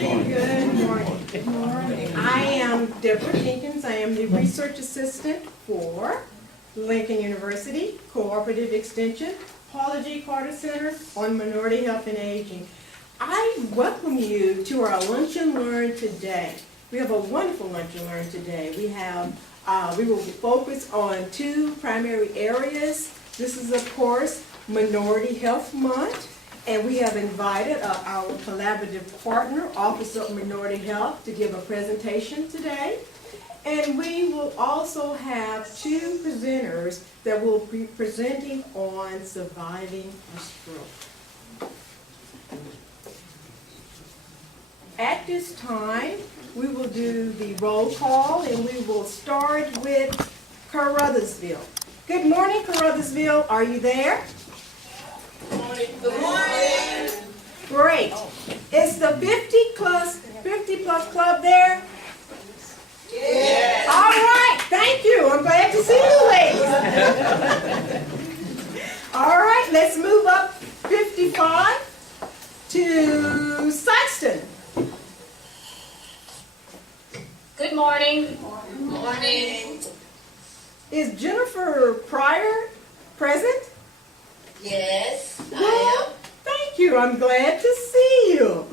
morning. Good morning. Good morning. I am Deborah Jenkins. I am the research assistant for Lincoln University Cooperative Extension, Paula J. Carter Center on Minority Health and Aging. I welcome you to our Lunch and Learn today. We have a wonderful Lunch and Learn today. We will focus on two primary areas. This is, of course, Minority Health Month. And we have invited our collaborative partner, Office of Minority Health, to give a presentation today. And we will also have two presenters that will be presenting on surviving a stroke. At this time, we will do the roll call, and we will start with Carruthersville. Good morning, Carruthersville. Are you there? Good morning. Great. Is the 50 plus club there? Yes. All right. Thank you. I'm glad to see you ladies. All right. Let's move up 55 to Sykeston. Good morning. Good morning. Is Jennifer Pryor present? Yes, Well, I am. thank you. I'm glad to see you.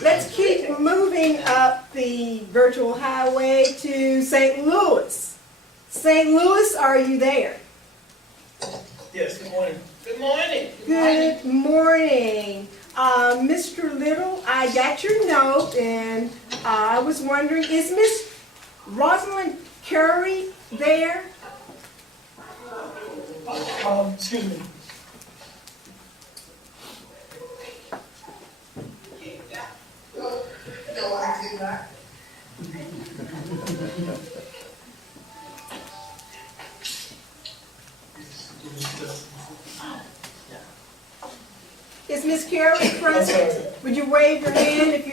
Let's keep moving up the virtual highway to St. Louis. St. Louis, are you there? Yes, good morning. Good morning. Good morning. Mr. Little, I got your note, and I was wondering, is Miss Rosalind Curry there? Excuse me. No, I did not. Is Miss Curry present? Would you wave your hand if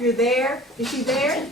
you're there? Is she there?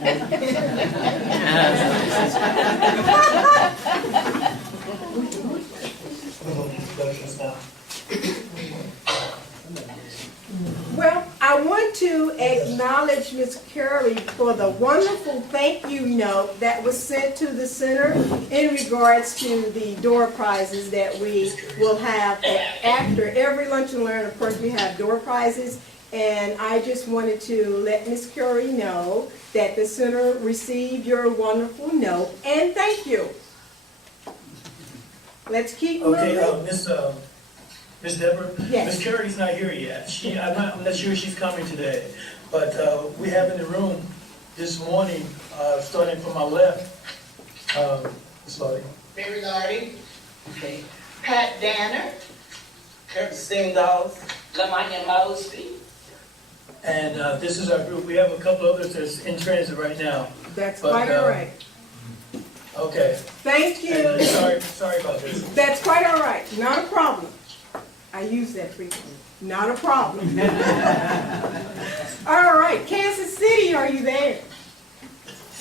Well, I want to acknowledge Ms. Curley for the wonderful thank you note that was sent to the center in regards to the door prizes that we will have after every Lunch and Learn. Of course, we have door prizes, and I just wanted to let Ms. Curley know that the center received your wonderful note, and thank you. Let's keep moving. Okay, Miss Deborah? Yes. Miss Carey's not here yet. I'm not sure she's coming today. But we have in the room this morning, starting from my left, Miss Lottie. Mary Lardy. Okay. Pat Danner. Curtis Singles. Lamanya Mosby. And this is our group. We have a couple others that's in transit right now. That's But, quite all right. Okay. Thank you. And sorry about this. That's quite all right. Not a problem. I use that frequently. Not a problem. All right. Kansas City, are you there?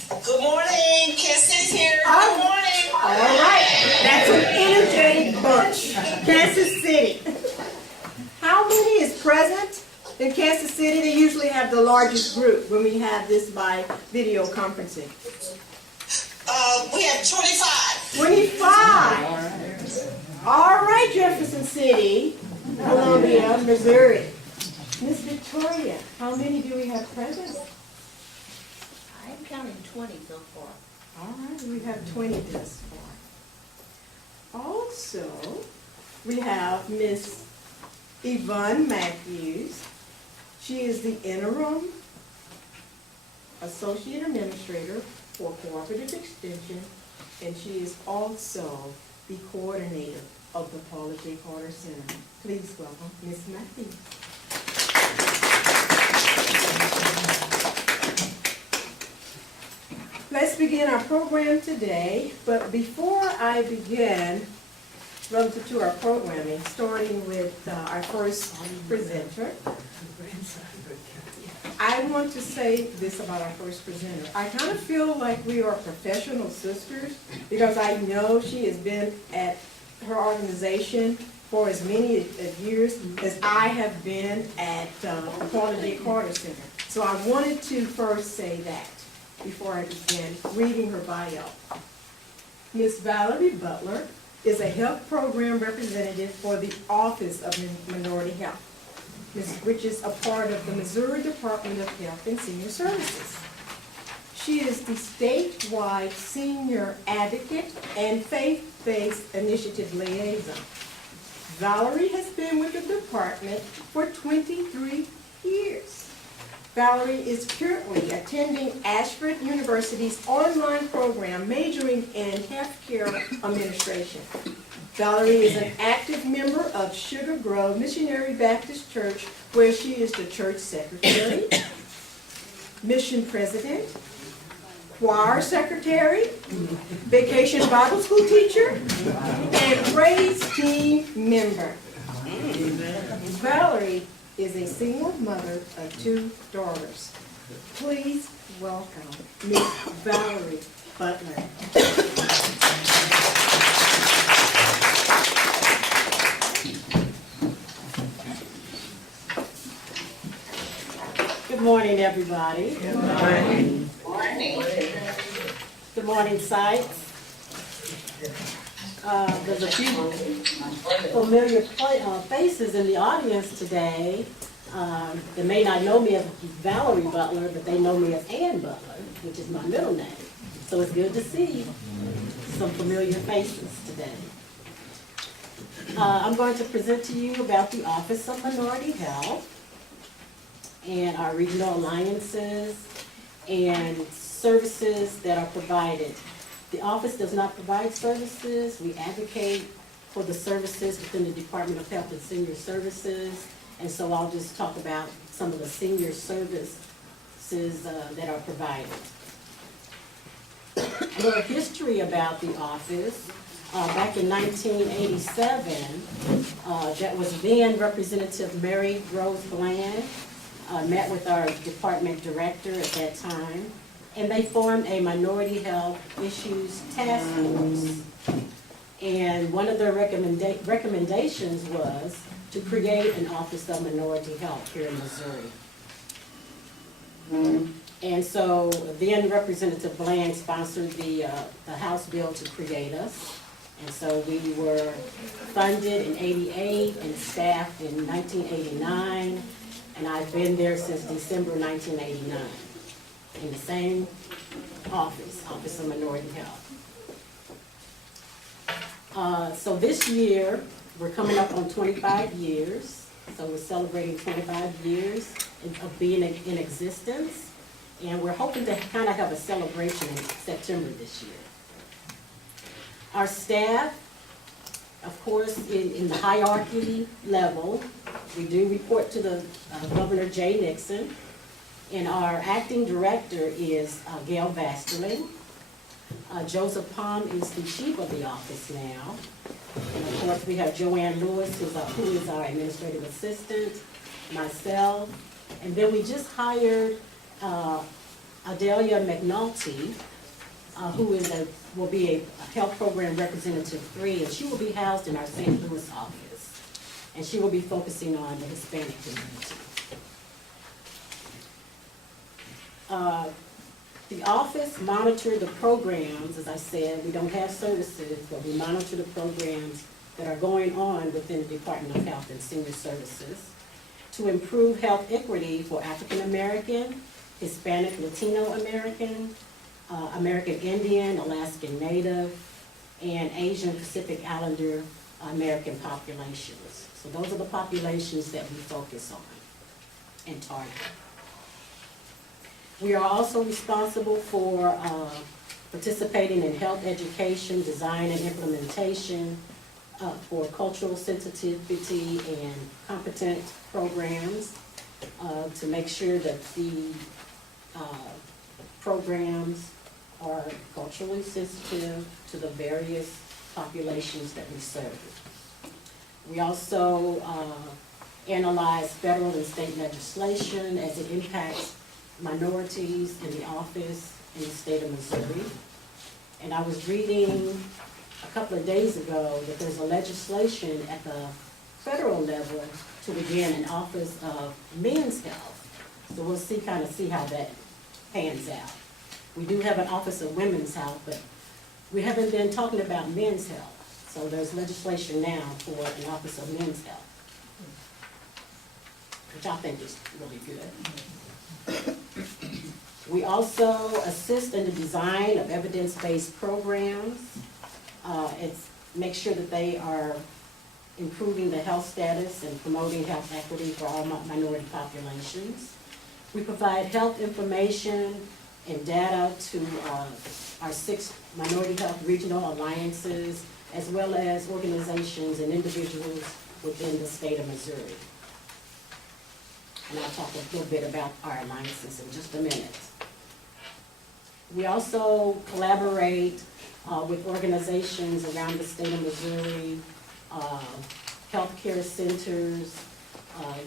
Good morning. Kansas City's here. Oh. Good morning. All right. That's an energetic bunch. Kansas City. How many is present in Kansas City? They usually have the largest group when we have this by video conferencing. We have 25. 25. All right, Jefferson City, Columbia, Missouri. Miss Victoria, how many do we have present? I'm counting 20 so far. All right, we have 20 thus far. Also, we have Miss Yvonne Matthews. She is the interim associate administrator for Cooperative Extension, and she is also the coordinator of the Paula J. Carter Center. Please welcome Miss Matthews. Let's begin our program today, but before I begin, relative to our programming, starting with our first presenter, I want to say this about our first presenter. I kind of feel like we are professional sisters because I know she has been at her organization for as many years as I have been at Paula J. Carter Center. So I wanted to first say that before I begin reading her bio. Ms. Valerie Butler is a health program representative for the Office of Minority Health, which is a part of the Missouri Department of Health and Senior Services. She is the statewide senior advocate and faith-based initiative liaison. Valerie has been with the department for 23 years. Valerie is currently attending Ashford University's online program majoring in healthcare administration. Valerie is an active member of Sugar Grove Missionary Baptist Church, where she is the church secretary, mission president, choir secretary, vacation Bible school teacher, and praise team member. Valerie is a single mother of 2 daughters. Please welcome Ms. Valerie Butler. Good morning, everybody. Good morning. Good morning, Sites. There's a few familiar faces in the audience today that may not know me as Valerie Butler, but they know me as Ann Butler, which is my middle name. So it's good to see some familiar faces today. I'm going to present to you about the Office of Minority Health and our regional alliances and services that are provided. The office does not provide services. We advocate for the services within the Department of Health and Senior Services. And so I'll just talk about some of the senior services that are provided. A little history about the office. Back in 1987, that was then Representative Mary Rose Bland, met with our department director at that time, and they formed a minority health issues task force. And one of their recommendations was to create an Office of Minority Health here in Missouri. And so then Representative Bland sponsored the House bill to create us. And so we were funded in '88 and staffed in 1989. And I've been there since December 1989 in the same office, Office of Minority Health. So this year, we're coming up on 25 years. So we're celebrating 25 years of being in existence. And we're hoping to kind of have a celebration in September this year. Our staff, of course, in the hierarchy level, we do report to the Governor Jay Nixon, and our acting director is Gail Vasterling. Joseph Palm is the chief of the office now. And of course, we have Joanne Lewis, who is our administrative assistant, myself, and then we just hired Adelia McNulty, who will be a health program representative 3, and she will be housed in our St. Louis office. And she will be focusing on the Hispanic community. The office monitors the programs, as I said. We don't have services, but we monitor the programs that are going on within the Department of Health and Senior Services to improve health equity for African American, Hispanic, Latino American, American Indian, Alaskan Native, and Asian Pacific Islander American populations. So those are the populations that we focus on and target. We are also responsible for participating in health education, design, and implementation for cultural sensitivity and competent programs to make sure that the programs are culturally sensitive to the various populations that we serve. We also analyze federal and state legislation as it impacts minorities in the office in the state of Missouri. And I was reading a couple of days ago that there's a legislation at the federal level to begin an Office of Men's Health. So we'll see how that pans out. We do have an Office of Women's Health, but we haven't been talking about men's health. So there's legislation now for an Office of Men's Health, which I think is really good. We also assist in the design of evidence-based programs. It's make sure that they are improving the health status and promoting health equity for all minority populations. We provide health information and data to our 6 minority health regional alliances, as well as organizations and individuals within the state of Missouri. And I'll talk a little bit about our alliances in just a minute. We also collaborate with organizations around the state of Missouri, healthcare centers,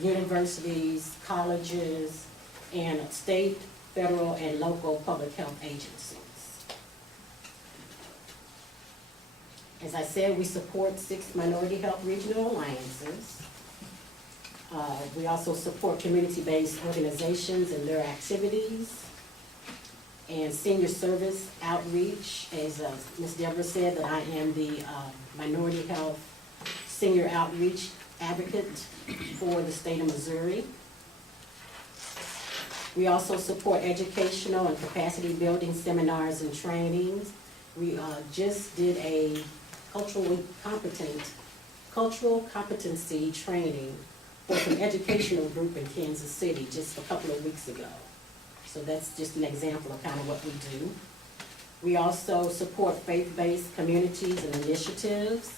universities, colleges, and state, federal, and local public health agencies. As I said, we support 6 minority health regional alliances. We also support community-based organizations and their activities, and senior service outreach. As Ms. Deborah said, that I am the minority health senior outreach advocate for the state of Missouri. We also support educational and capacity building seminars and trainings. We just did a cultural competency training for some educational group in Kansas City just a couple of weeks ago. So that's just an example of kind of what we do. We also support faith-based communities and initiatives.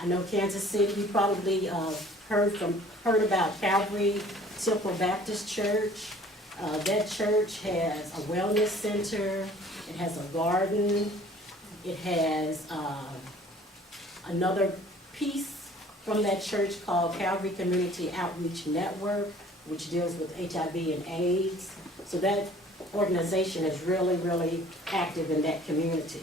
I know Kansas City, you probably heard about Calvary Temple Baptist Church. That church has a wellness center, it has a garden, it has another piece from that church called Calvary Community Outreach Network, which deals with HIV and AIDS. So that organization is really, really active in that community.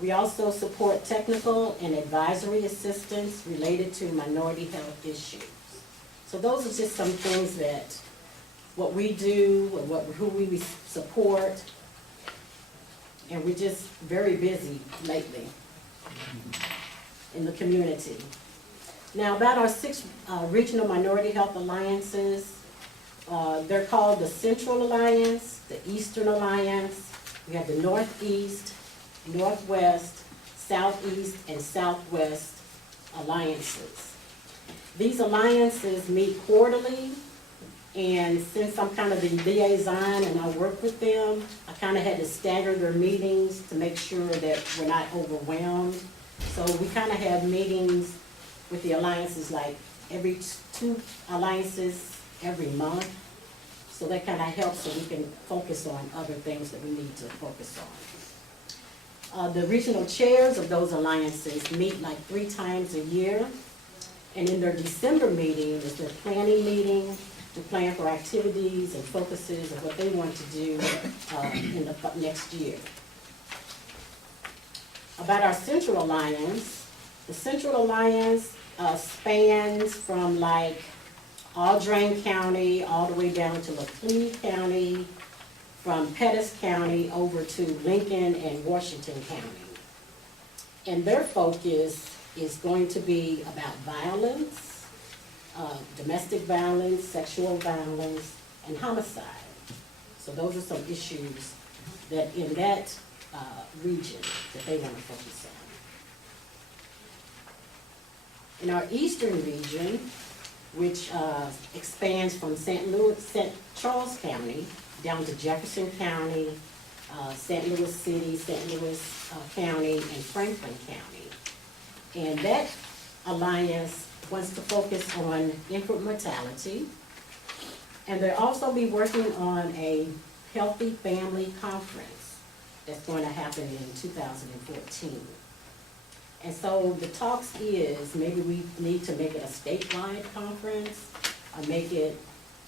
We also support technical and advisory assistance related to minority health issues. So those are just some things that what we do, who we support, and we're just very busy lately in the community. Now, about our 6 regional minority health alliances, they're called the Central Alliance, the Eastern Alliance, we have the Northeast, Northwest, Southeast, and Southwest alliances. These alliances meet quarterly, and since I'm kind of the liaison and I work with them, I kind of had to stagger their meetings to make sure that we're not overwhelmed. So we kind of have meetings with the alliances like every 2 alliances every month. So that kind of helps so we can focus on other things that we need to focus on. The regional chairs of those alliances meet like 3 times a year. And in their December meeting is their planning meeting to plan for activities and focuses of what they want to do in the next year. About our Central Alliance, the Central Alliance spans from like Audrain County all the way down to LaPleve County, from Pettis County over to Lincoln and Washington County. And their focus is going to be about violence, domestic violence, sexual violence, and homicide. So those are some issues that in that region that they want to focus on. In our eastern region, which expands from St. Charles County down to Jefferson County, St. Louis City, St. Louis County, and Franklin County. And that alliance wants to focus on infant mortality. And they'll also be working on a Healthy Family Conference that's going to happen in 2014. And so the talks is, maybe we need to make it a statewide conference, or make it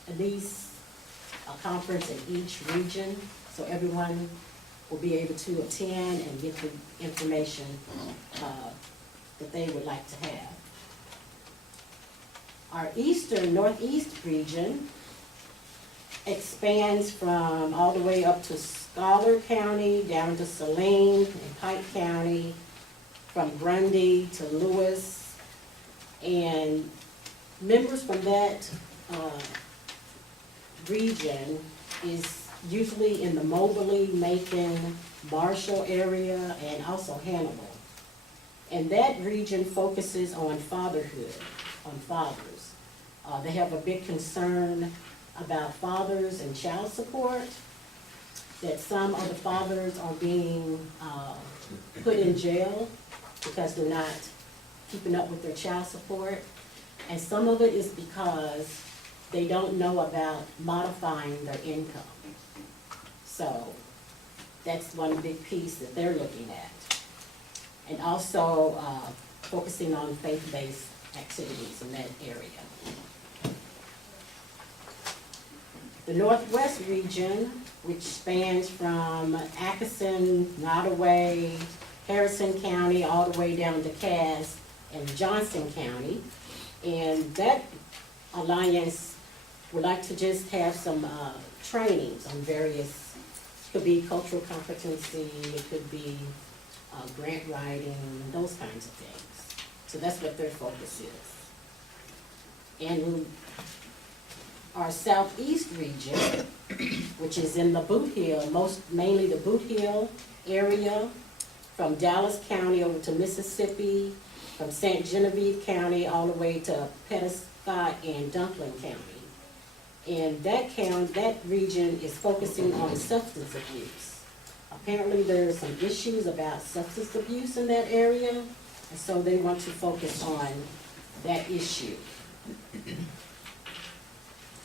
at least a conference in each region, so everyone will be able to attend and get the information that they would like to have. Our northeast region expands from all the way up to Scholar County, down to Saline and Pike County, from Grundy to Lewis, and members from that region is usually in the Moberly, Macon, Marshall area, and also Hannibal. And that region focuses on fatherhood, on fathers. They have a big concern about fathers and child support, that some of the fathers are being put in jail because they're not keeping up with their child support. And some of it is because they don't know about modifying their income. So that's one big piece that they're looking at. And also focusing on faith-based activities in that area. The Northwest region, which spans from Atchison, Nottoway, Harrison County, all the way down to Cass and Johnson County. And that alliance would like to just have some trainings on various, could be cultural competency, it could be grant writing, those kinds of things. So that's what their focus is. And our southeast region, which is in the Boot Hill, mainly the Boot Hill area, from Dallas County over to Mississippi, from St. Genevieve County all the way to Pettiscott and Dumpling County. And that region is focusing on substance abuse. Apparently there's some issues about substance abuse in that area, and so they want to focus on that issue.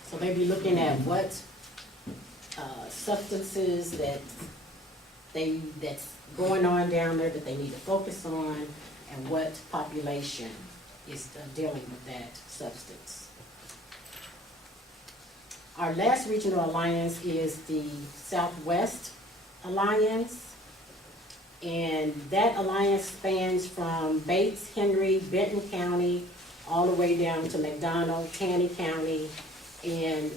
So maybe looking at what substances that's going on down there that they need to focus on, and what population is dealing with that substance. Our last regional alliance is the Southwest Alliance, and that alliance spans from Bates, Henry, Benton County, all the way down to McDonald, Taney County, and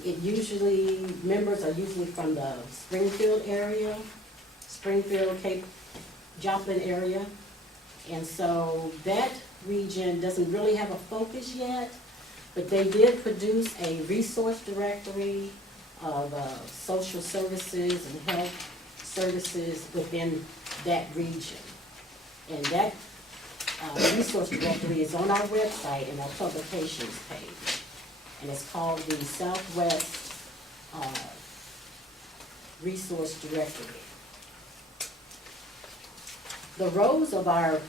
members are usually from the Springfield area, Springfield, Cape Joplin area. And so that region doesn't really have a focus yet, but they did produce a resource directory of social services and health services within that region. And that resource directory is on our website in our publications page. And it's called the Southwest Resource Directory. The roles of our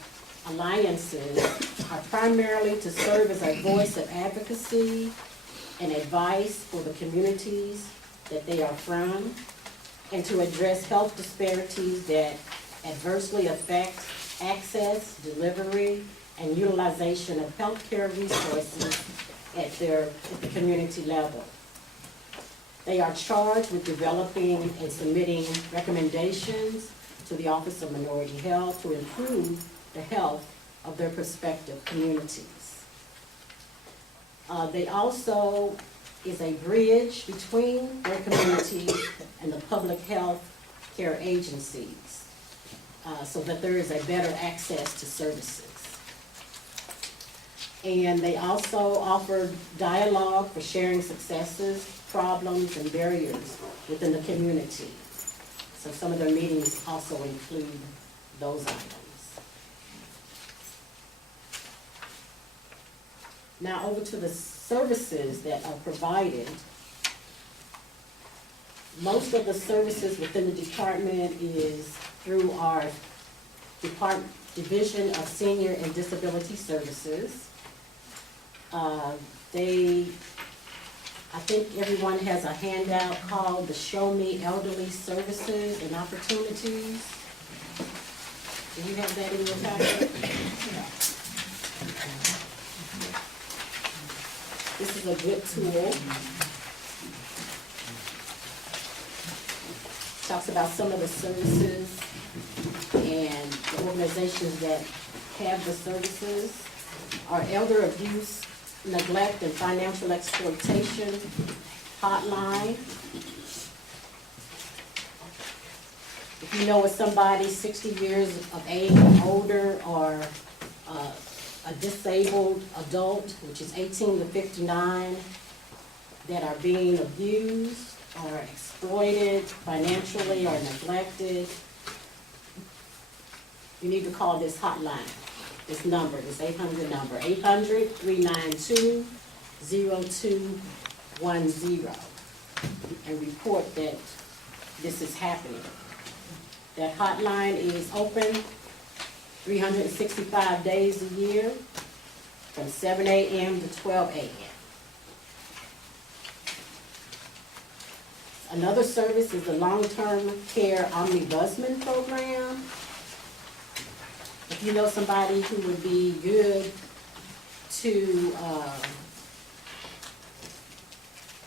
alliances are primarily to serve as a voice of advocacy and advice for the communities that they are from, and to address health disparities that adversely affect access, delivery, and utilization of healthcare resources at the community level. They are charged with developing and submitting recommendations to the Office of Minority Health to improve the health of their prospective communities. They also is a bridge between their communities and the public health care agencies, so that there is a better access to services. And they also offer dialogue for sharing successes, problems, and barriers within the community. So some of their meetings also include those items. Now over to the services that are provided. Most of the services within the department is through our Division of Senior and Disability Services. I think everyone has a handout called the Show Me Elderly Services and Opportunities. Do you have that in your packet? This is a good tool talks about some of the services and the organizations that have the services. Our elder abuse, neglect, and financial exploitation hotline. If you know of somebody 60 years of age or older, or a disabled adult, which is 18 to 59, that are being abused or exploited financially or neglected, you need to call this hotline, this number, this 800 number, 800-392-0210, and report that this is happening. That hotline is open 365 days a year, from 7 a.m. to 12 a.m. Another service is the long-term care omnibusman program. If you know somebody who would be good to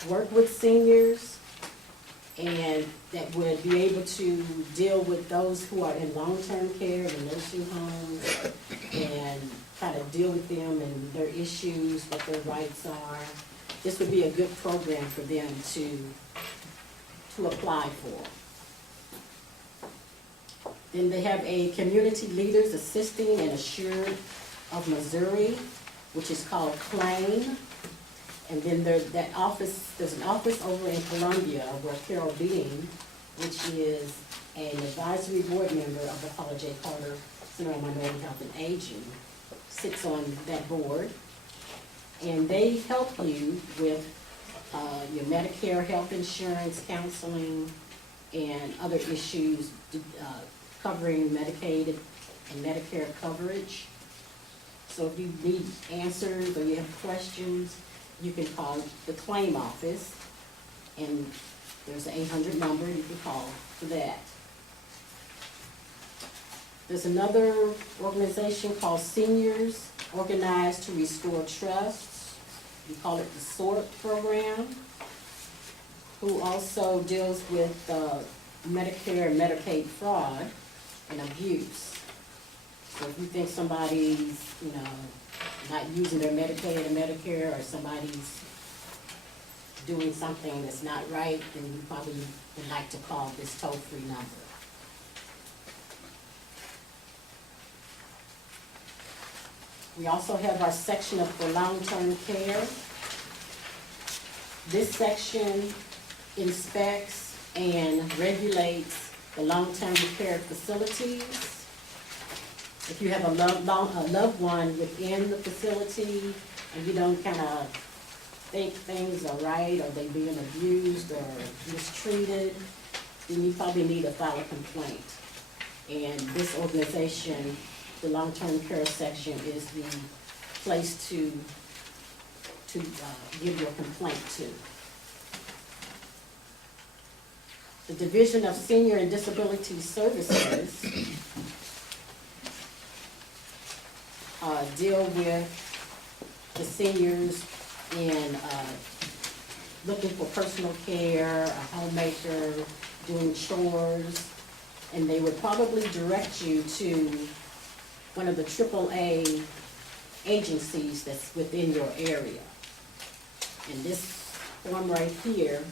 work with seniors and that would be able to deal with those who are in long-term care, the nursing homes, and kind of deal with them and their issues, what their rights are, this would be a good program for them to apply for. Then they have a Community Leaders Assisting and Assured of Missouri, which is called CLAIM. And then there's an office over in Columbia where Carol Bean, which is an advisory board member of the Paula J. Carter Center on Minority Health and Aging, sits on that board. And they help you with your Medicare health insurance, counseling, and other issues covering Medicaid and Medicare coverage. So if you need answers or you have questions, you can call the claim office, and there's an 800 number you can call for that. There's another organization called Seniors Organized to Restore Trust. We call it the SORT program, who also deals with Medicare and Medicaid fraud and abuse. So if you think somebody's, not using their Medicaid or Medicare, or somebody's doing something that's not right, then you probably would like to call this toll-free number. We also have our section for long-term care. This section inspects and regulates the long-term care facilities. If you have a loved one within the facility and you don't kind of think things are right, or they being abused or mistreated, then you probably need to file a complaint. And this organization, the long-term care section, is the place to give your complaint to. The Division of Senior and Disability Services deal with the seniors in looking for personal care, a homemaker, doing chores, and they would probably direct you to one of the AAA agencies that's within your area. And this form right here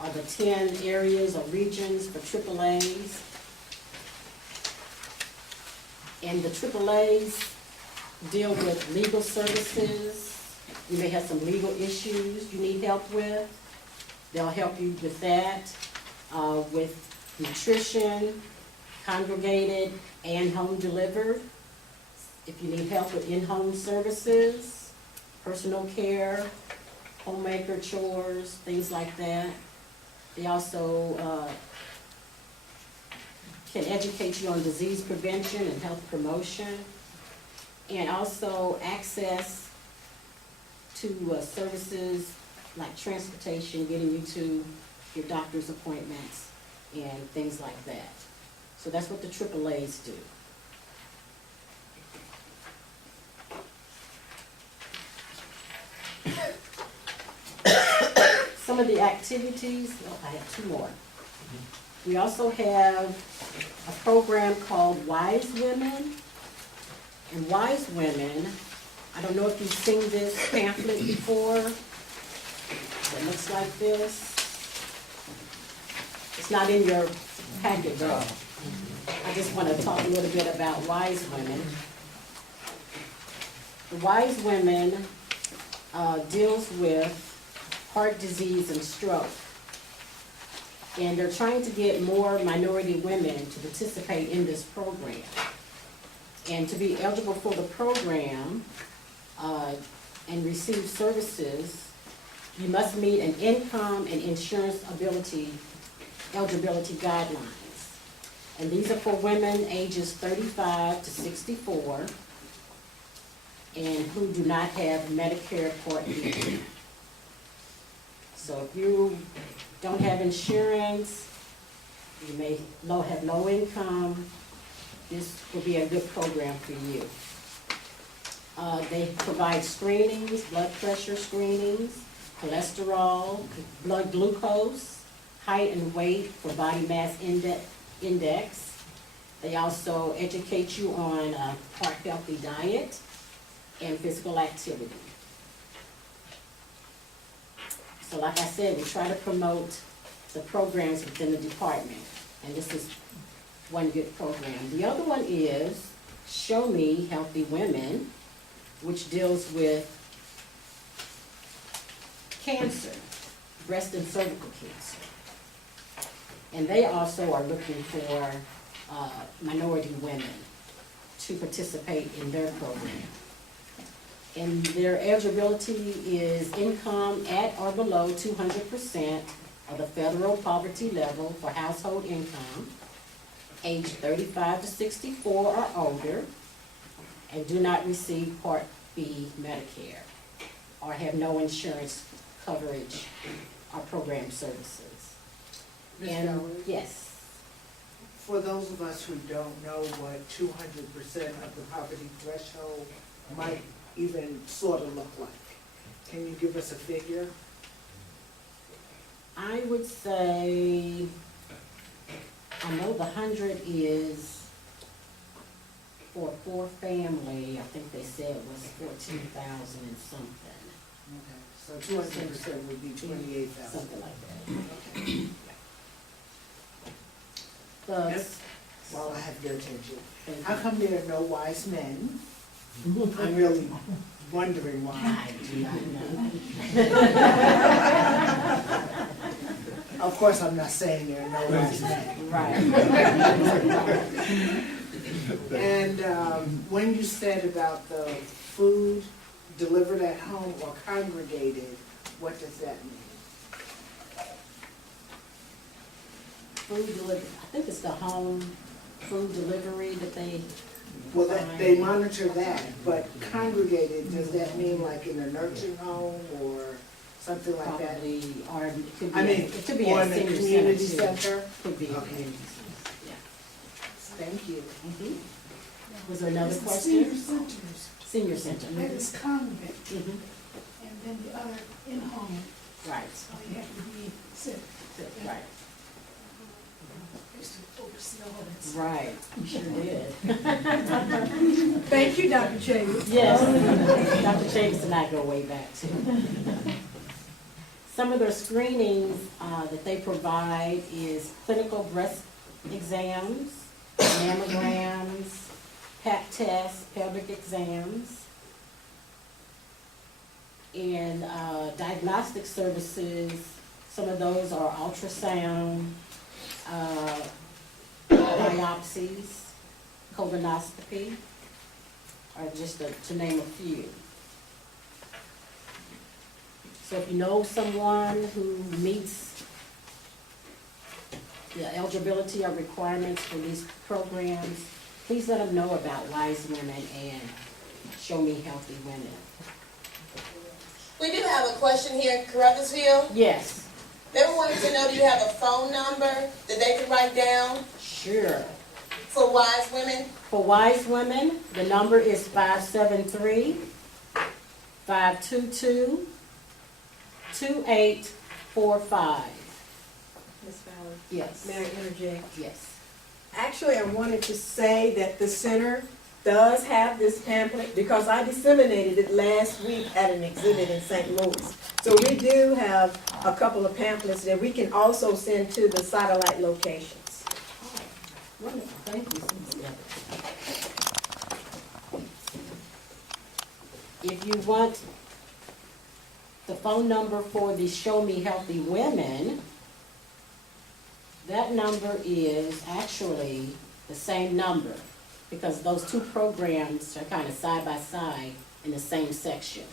are the 10 areas or regions for AAAs. And the AAAs deal with legal services. You may have some legal issues you need help with. They'll help you with that, with nutrition, congregated and home delivered. If you need help with in-home services, personal care, homemaker chores, things like that. They also can educate you on disease prevention and health promotion, and also access to services like transportation, getting you to your doctor's appointments and things like that. So that's what the AAAs do. Some of the activities, I have two more. We also have a program called Wise Women. And Wise Women, I don't know if you've seen this pamphlet before. It looks like this. It's not in your packet though. I just want to talk a little bit about Wise Women. The Wise Women deals with heart disease and stroke. And they're trying to get more minority women to participate in this program. And to be eligible for the program and receive services, you must meet an income and insurance eligibility guidelines. And these are for women ages 35 to 64 and who do not have Medicare Part B. So if you don't have insurance, you may have low income, this will be a good program for you. They provide screenings, blood pressure screenings, cholesterol, blood glucose, height and weight for body mass index. They also educate you on a heart-healthy diet and physical activity. So like I said, we try to promote the programs within the department, and this is one good program. The other one is Show Me Healthy Women, which deals with cancer, breast and cervical cancer. And they also are looking for minority women to participate in their program. And their eligibility is income at or below 200% of the federal poverty level for household income, age 35 to 64 or older, and do not receive Part B Medicare, or have no insurance coverage or program services. Ms. And, Bowers? yes, For those of us who don't know what 200% of the poverty threshold might even sort of look like, can you give us a figure? I would say, I know the 100 is for a four-family, I think they said it was 14,000 and something, Okay, so 200% would be 28,000. something like that. Okay. The, Yes. While I have your attention, thank how you. come there are no wise men? I'm really wondering why. I do not know. Of course, I'm not saying there are no wise men. Right. And when you said about the food delivered at home or congregated, what does that mean? Food delivery, I think it's the home food delivery that they. Well, they monitor that, but congregated, does that mean like in a nursing home or something like that? Probably, or it could be, I mean, it could be or a in a senior community center too. center? Could be a Okay. community center, yeah. Thank you. Was there another It's the question? senior centers, Senior center. that is convict, Mhm. and then the other in-home, Right, so you have to be sick, right, just to oversee all that stuff. right, you sure did. Thank you, Dr. Chambers. Yes, Dr. Chambers and I go way back too. Some of their screenings that they provide is clinical breast exams, mammograms, pap tests, pelvic exams, and diagnostic services. Some of those are ultrasound, biopsies, colonoscopy, or just to name a few. So if you know someone who meets the eligibility or requirements for these programs, please let them know about Wise Women and Show Me Healthy Women. We do have a question here in Carruthersville. Yes, They wanted to know, do you have a phone number that they can write down sure. for wise women? For Wise Women, the number is 573-522-2845. Ms. Bowers, Yes, May I interject? yes. Actually, I wanted to say that the center does have this pamphlet because I disseminated it last week at an exhibit in St. Louis. So we do have a couple of pamphlets that we can also send to the satellite locations. Wonderful, thank you, Ms. Deborah. If you want the phone number for the Show Me Healthy Women, that number is actually the same number because those two programs are kind of side by side in the same section.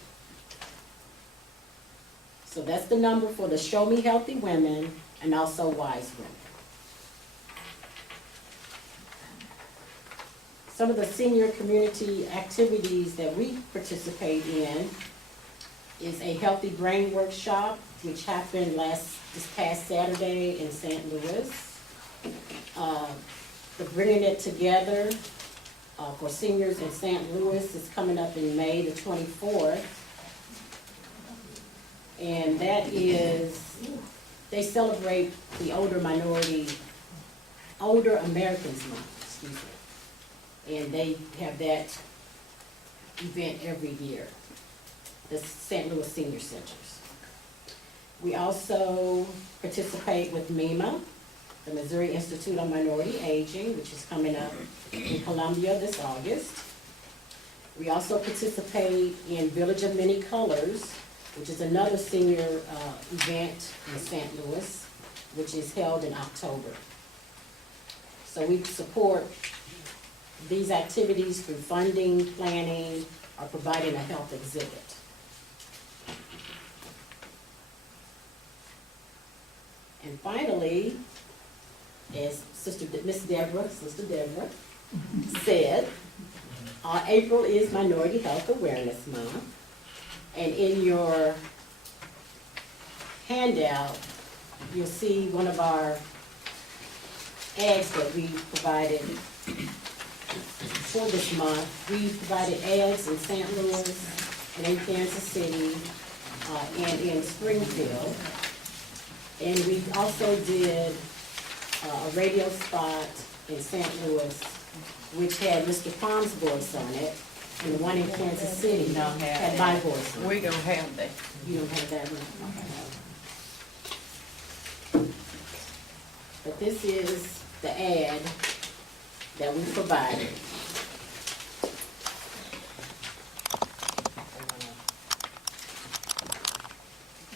So that's the number for the Show Me Healthy Women and also Wise Women. Some of the senior community activities that we participate in is a Healthy Brain Workshop, which happened this past Saturday in St. Louis. The Bringing It Together for seniors in St. Louis is coming up in May the 24th. And that is, they celebrate the Older Americans Month, excuse me. And they have that event every year, the St. Louis Senior Centers. We also participate with MEMA, the Missouri Institute on Minority Aging, which is coming up in Columbia this August. We also participate in Village of Many Colors, which is another senior event in St. Louis, which is held in October. So we support these activities through funding, planning, or providing a health exhibit. And finally, as Sister Deborah said, April is Minority Health Awareness Month. And in your handout, you'll see one of our ads that we provided for this month. We provided ads in St. Louis and in Kansas City and in Springfield. And we also did a radio spot in St. Louis, which had Mr. Palm's voice on it, and the one in Kansas City had my voice on it. We don't have that. You don't have that one? Okay. But this is the ad that we provided.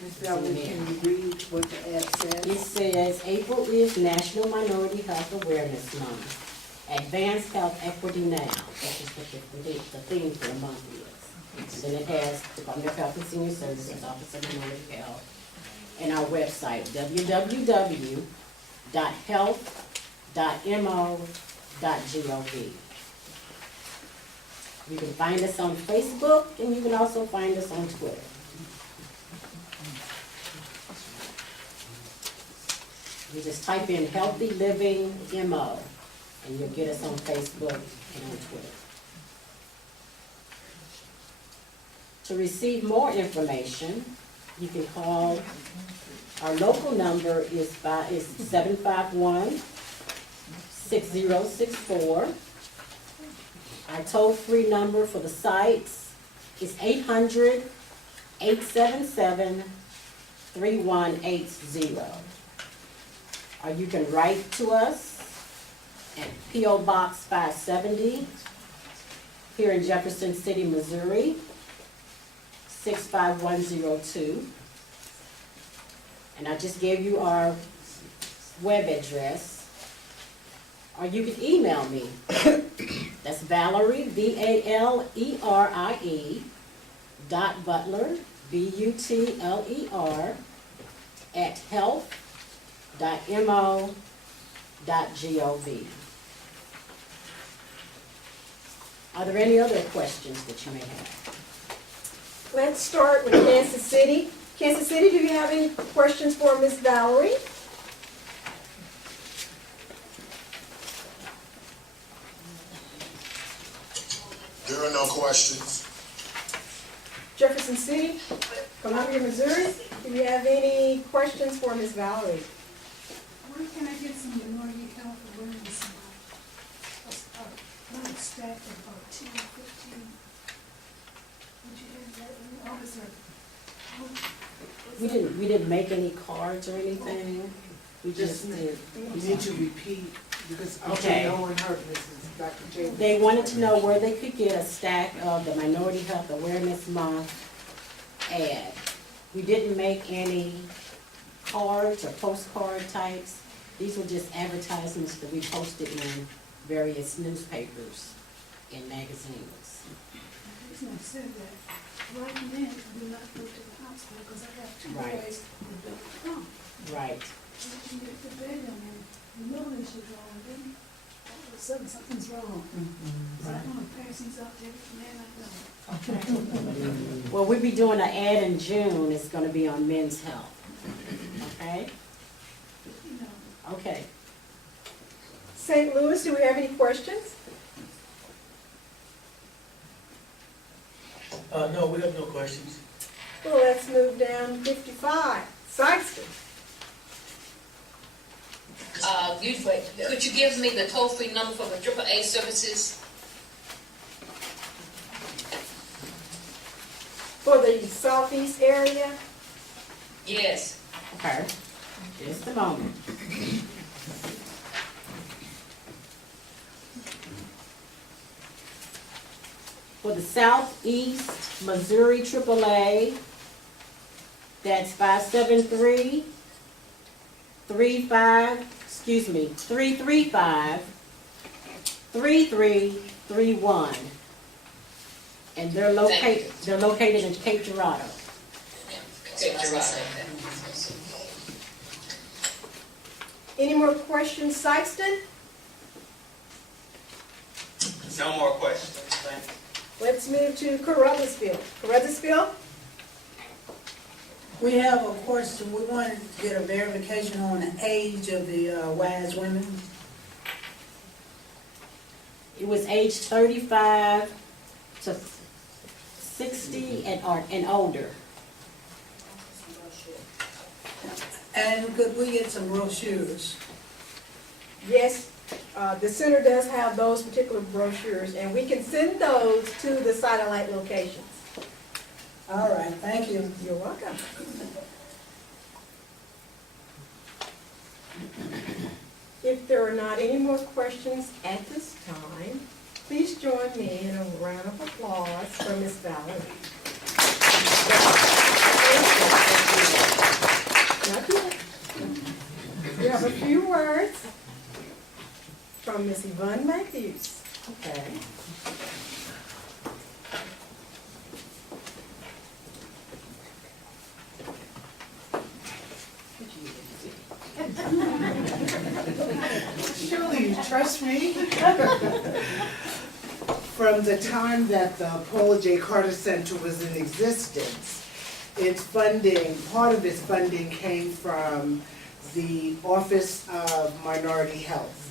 Ms. Valerie, can you read what the ad It says? says, April is National Minority Health Awareness Month. Advance Health Equity Now. That is what the theme for the month is. And then it has Department of Health and Senior Services, Office of Minority Health, and our website, www.health.mo.gov. You can find us on Facebook, and you can also find us on Twitter. You just type in Healthy Living MO, and you'll get us on Facebook and on Twitter. To receive more information, you can call, our local number is 751-6064. Our toll-free number for the sites is 800-877-3180. Or you can write to us at P.O. Box 570 here in Jefferson City, Missouri, 65102. And I just gave you our web address. Or you can email me. That's Valerie, VALERIE, .Butler, BUTLER, @health.mo.gov. Are there any other questions that you may have? Let's start with Kansas City. Kansas City, do you have any questions for Ms. Valerie? There are no questions. Jefferson City, Columbia, Missouri, do you have any questions for Ms. Valerie? Where can stack of about 10, 15. Would you have that in the office or? We didn't make any cards or anything. We just did. You need to repeat, because I'm Okay. sure no one heard Mrs. Dr. James. They wanted to know where they could get a stack of the Minority Health Awareness Month ad. We didn't make any cards or postcard types. These were just advertisements that we posted in various newspapers and magazines. The reason I said that, right now, do not go to the hospital, because I have 2 Right. boys that don't come. Right. So you can get the bed in and you know this is wrong, then all of a sudden something's wrong. So I'm gonna pass these out to every man I know. Well, we'll be doing an ad in June. It's gonna be on men's health. Okay? You know, Okay. St. Louis, do we have any questions? No, we have no questions. Well, let's move down 55, Sykeston. Could you give me the toll-free number for the AAA services? For the southeast area, Yes. Okay. Just a moment. For the Southeast Missouri AAA, that's 335-3331. And they're located in Cape Girardeau. Okay, Gerard. any more questions, Sykeston? No more questions, thank you. Let's move to Carruthersville. Carruthersville? We have a question. We wanted to get a verification on the age of the wise women. It was age 35 to 60 and older. And could we get some brochures? Yes, the center does have those particular brochures, and we can send those to the satellite locations. All right, thank you. You're welcome. If there are not any more questions at this time, please join me in a round of applause for Miss Valerie. Not yet. We have a few words from Miss Yvonne Matthews. Okay. Surely you trust me? From the time that the Paula J. Carter Center was in existence, its funding, part of its funding came from the Office of Minority Health.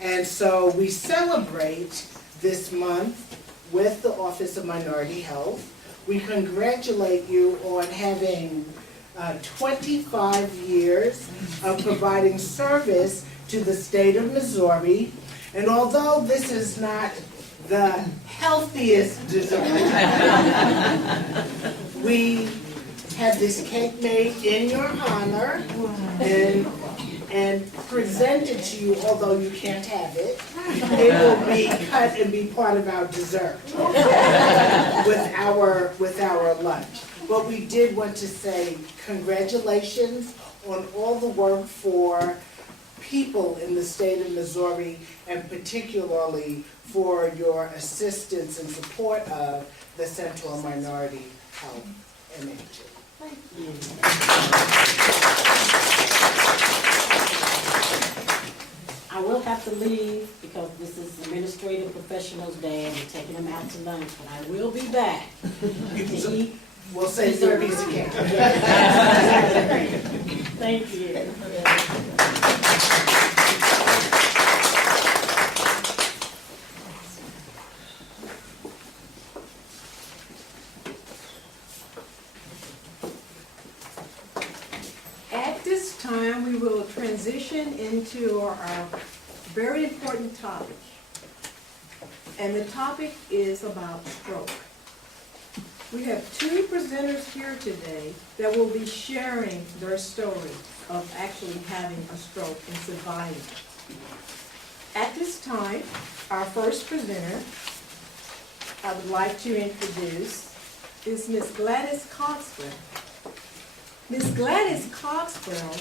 And so we celebrate this month with the Office of Minority Health. We congratulate you on having 25 years of providing service to the state of Missouri. And although this is not the healthiest dessert, we have this cake made in your honor and presented to you, although you can't have it. It will be cut and be part of our dessert with our lunch. But we did want to say congratulations on all the work for people in the state of Missouri, and particularly for your assistance and support of the Center on Minority Health and Aging. Thank you. I will have to leave because this is Administrative Professionals Day and we're taking them out to lunch, but I will be back to eat. We'll save you a piece of cake. Thank you. At this time, we will transition into our very important topic. and the topic is about stroke. We have two presenters here today that will be sharing their story of actually having a stroke and surviving. At this time, our first presenter I would like to introduce is Ms. Gladys Coxwell. Ms. Gladys Coxwell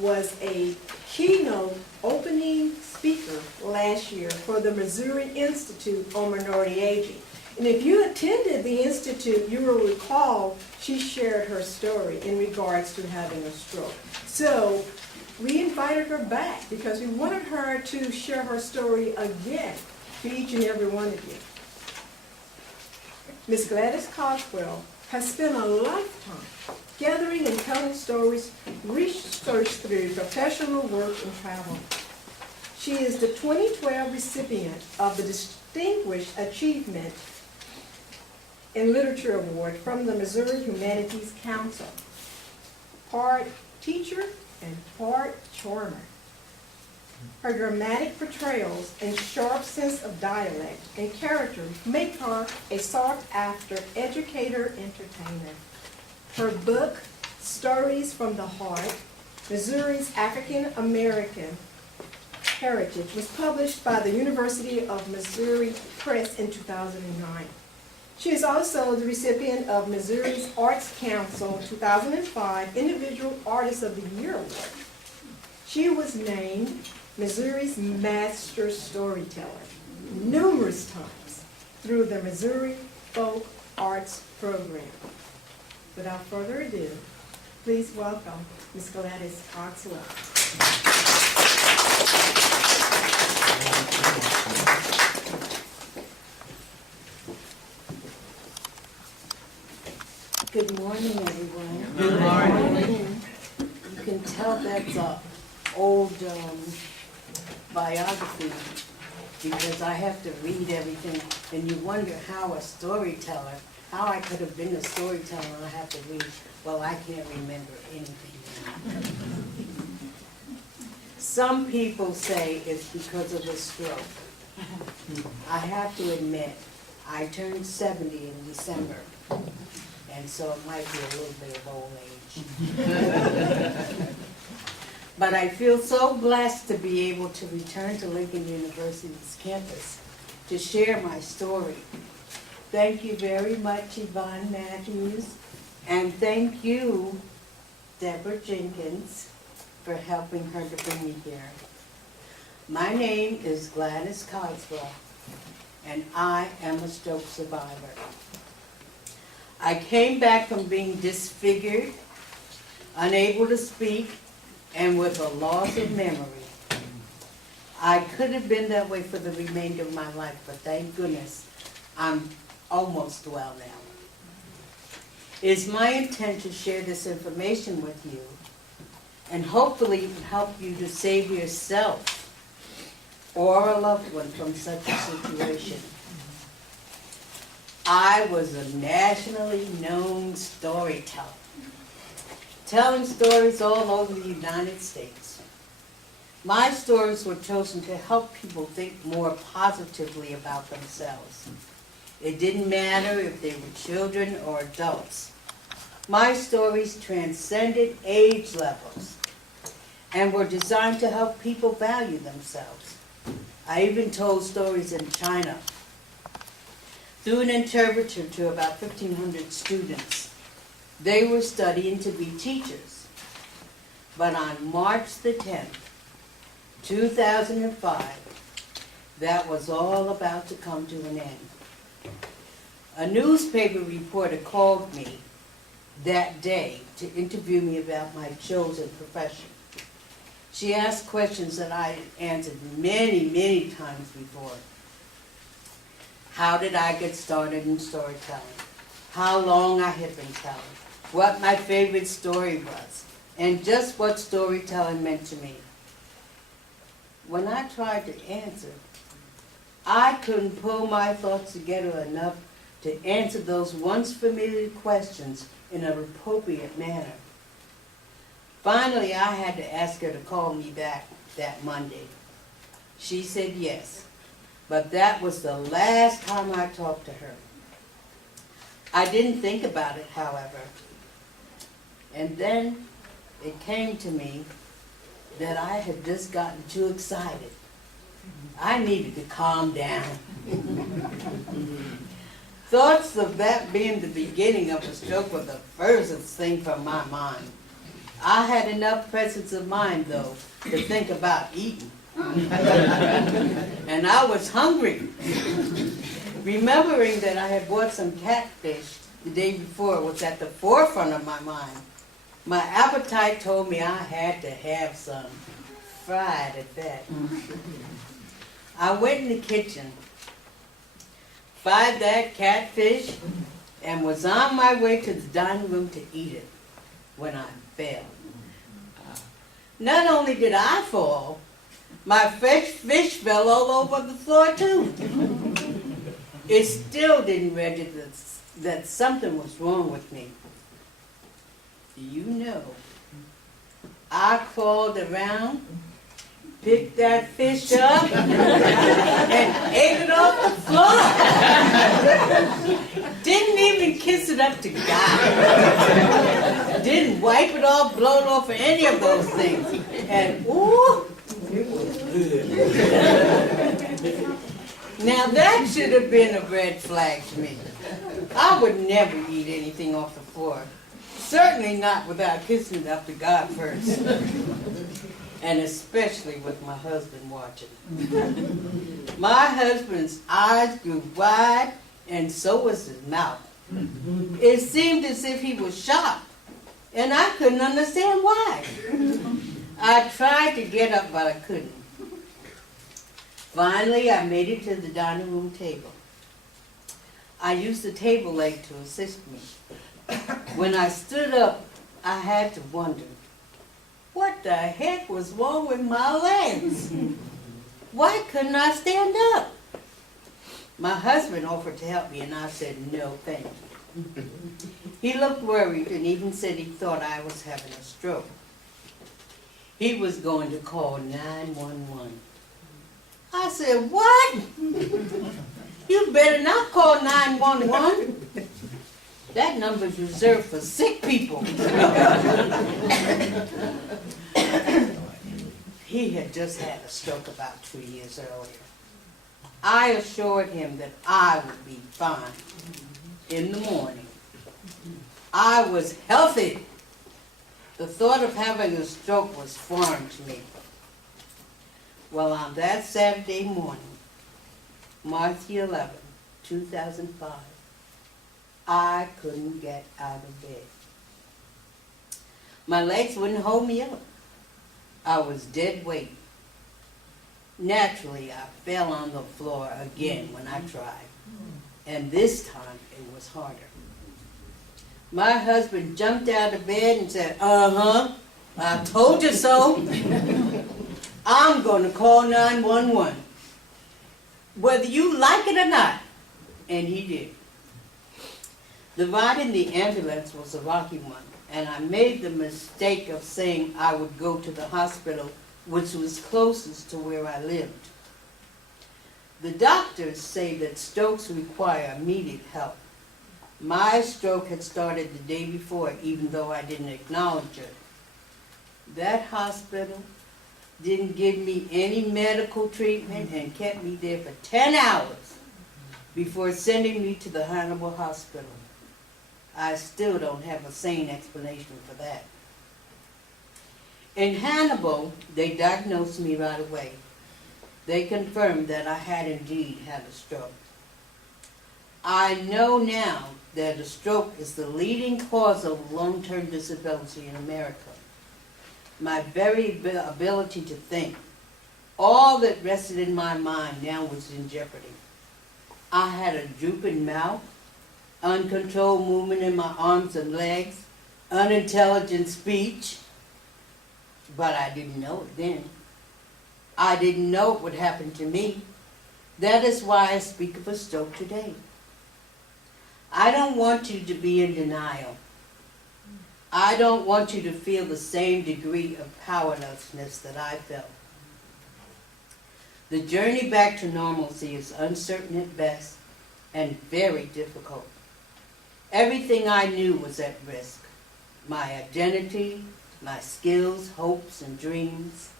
was a keynote opening speaker last year for the Missouri Institute on Minority Aging. And if you attended the Institute, you will recall she shared her story in regards to having a stroke. So we invited her back because we wanted her to share her story again to each and every one of you. Ms. Gladys Coxwell has spent a lifetime gathering and telling stories researched through professional work and travel. She is the 2012 recipient of the Distinguished Achievement in Literature Award from the Missouri Humanities Council. Part teacher and part charmer. Her dramatic portrayals and sharp sense of dialect and character make her a sought-after educator-entertainer. Her book, Stories from the Heart, Missouri's African American Heritage, was published by the University of Missouri Press in 2009. She is also the recipient of Missouri's Arts Council 2005 Individual Artist of the Year Award. She was named Missouri's Master Storyteller numerous times through the Missouri Folk Arts Program. Without further ado, please welcome Ms. Gladys Coxwell. Good morning, everyone. Good morning. You can tell that's an old biography because I have to read everything, and you wonder how a storyteller, how I could have been a storyteller and I have to read. Well, I can't remember anything. Some people say it's because of a stroke. I have to admit, I turned 70 in December. And so it might be a little bit of old age. But I feel so blessed to be able to return to Lincoln University's campus to share my story. Thank you very much, Yvonne Matthews, and thank you, Deborah Jenkins, for helping her to bring me here. My name is Gladys Cogswell, and I am a stroke survivor. I came back from being disfigured, unable to speak, and with a loss of memory. I could have been that way for the remainder of my life, but thank goodness I'm almost well now. It's my intent to share this information with you and hopefully help you to save yourself or a loved one from such a situation. I was a nationally known storyteller, telling stories all over the United States. My stories were chosen to help people think more positively about themselves. It didn't matter if they were children or adults. My stories transcended age levels and were designed to help people value themselves. I even told stories in China through an interpreter to about 1,500 students. They were studying to be teachers. But on March the 10th, 2005, that was all about to come to an end. A newspaper reporter called me that day to interview me about my chosen profession. She asked questions that I had answered many, many times before. How did I get started in storytelling? How long I had been telling? What my favorite story was? And just what storytelling meant to me. When I tried to answer, I couldn't pull my thoughts together enough to answer those once familiar questions in an appropriate manner. Finally, I had to ask her to call me back that Monday. She said yes, but that was the last time I talked to her. I didn't think about it, however. And then it came to me that I had just gotten too excited. I needed to calm down. Thoughts of that being the beginning of a stroke were the furthest thing from my mind. I had enough presence of mind, though, to think about eating. And I was hungry. Remembering that I had bought some catfish the day before was at the forefront of my mind. My appetite told me I had to have some, fried at that. I went in the kitchen, fried that catfish, and was on my way to the dining room to eat it when I fell. Not only did I fall, my fresh fish fell all over the floor too. It still didn't register that something was wrong with me. Do you know, I crawled around, picked that fish up, and ate it off the floor. Didn't even kiss it up to God. Didn't wipe it off, blow it off, or any of those things. And ooh, it was good. Now that should have been a red flag to me. I would never eat anything off the floor. Certainly not without kissing it up to God first. And especially with my husband watching. My husband's eyes grew wide, and so was his mouth. It seemed as if he was shocked, and I couldn't understand why. I tried to get up, but I couldn't. Finally, I made it to the dining room table. I used the table leg to assist me. When I stood up, I had to wonder, what the heck was wrong with my legs? Why couldn't I stand up? My husband offered to help me, and I said, no, thank you. He looked worried and even said he thought I was having a stroke. He was going to call 911. I said, what? You better not call 911. That number's reserved for sick people. He had just had a stroke about 2 years earlier. I assured him that I would be fine in the morning. I was healthy. The thought of having a stroke was foreign to me. Well, on that Saturday morning, March 11, 2005, I couldn't get out of bed. My legs wouldn't hold me up. I was dead weight. Naturally, I fell on the floor again when I tried, and this time it was harder. My husband jumped out of bed and said, I told you so. I'm going to call 911, whether you like it or not. And he did. The ride in the ambulance was a rocky one, and I made the mistake of saying I would go to the hospital, which was closest to where I lived. The doctors say that strokes require immediate help. My stroke had started the day before, even though I didn't acknowledge it. That hospital didn't give me any medical treatment and kept me there for 10 hours before sending me to the Hannibal Hospital. I still don't have a sane explanation for that. In Hannibal, they diagnosed me right away. They confirmed that I had indeed had a stroke. I know now that a stroke is the leading cause of long-term disability in America. My very ability to think, all that rested in my mind now was in jeopardy. I had a drooping mouth, uncontrolled movement in my arms and legs, unintelligent speech, but I didn't know it then. I didn't know it would happen to me. That is why I speak of a stroke today. I don't want you to be in denial. I don't want you to feel the same degree of powerlessness that I felt. The journey back to normalcy is uncertain at best and very difficult. Everything I knew was at risk. My identity, my skills, hopes, and dreams.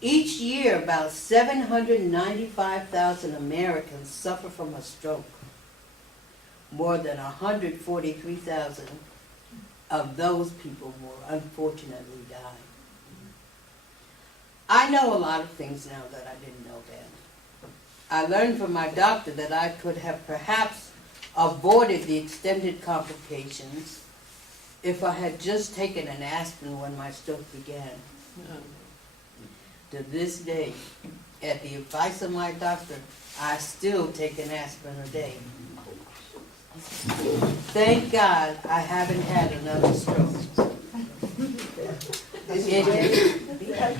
Each year, about 795,000 Americans suffer from a stroke. More than 143,000 of those people will unfortunately die. I know a lot of things now that I didn't know then. I learned from my doctor that I could have perhaps avoided the extended complications if I had just taken an aspirin when my stroke began. To this day, at the advice of my doctor, I still take an aspirin a day. Thank God I haven't had another stroke. It has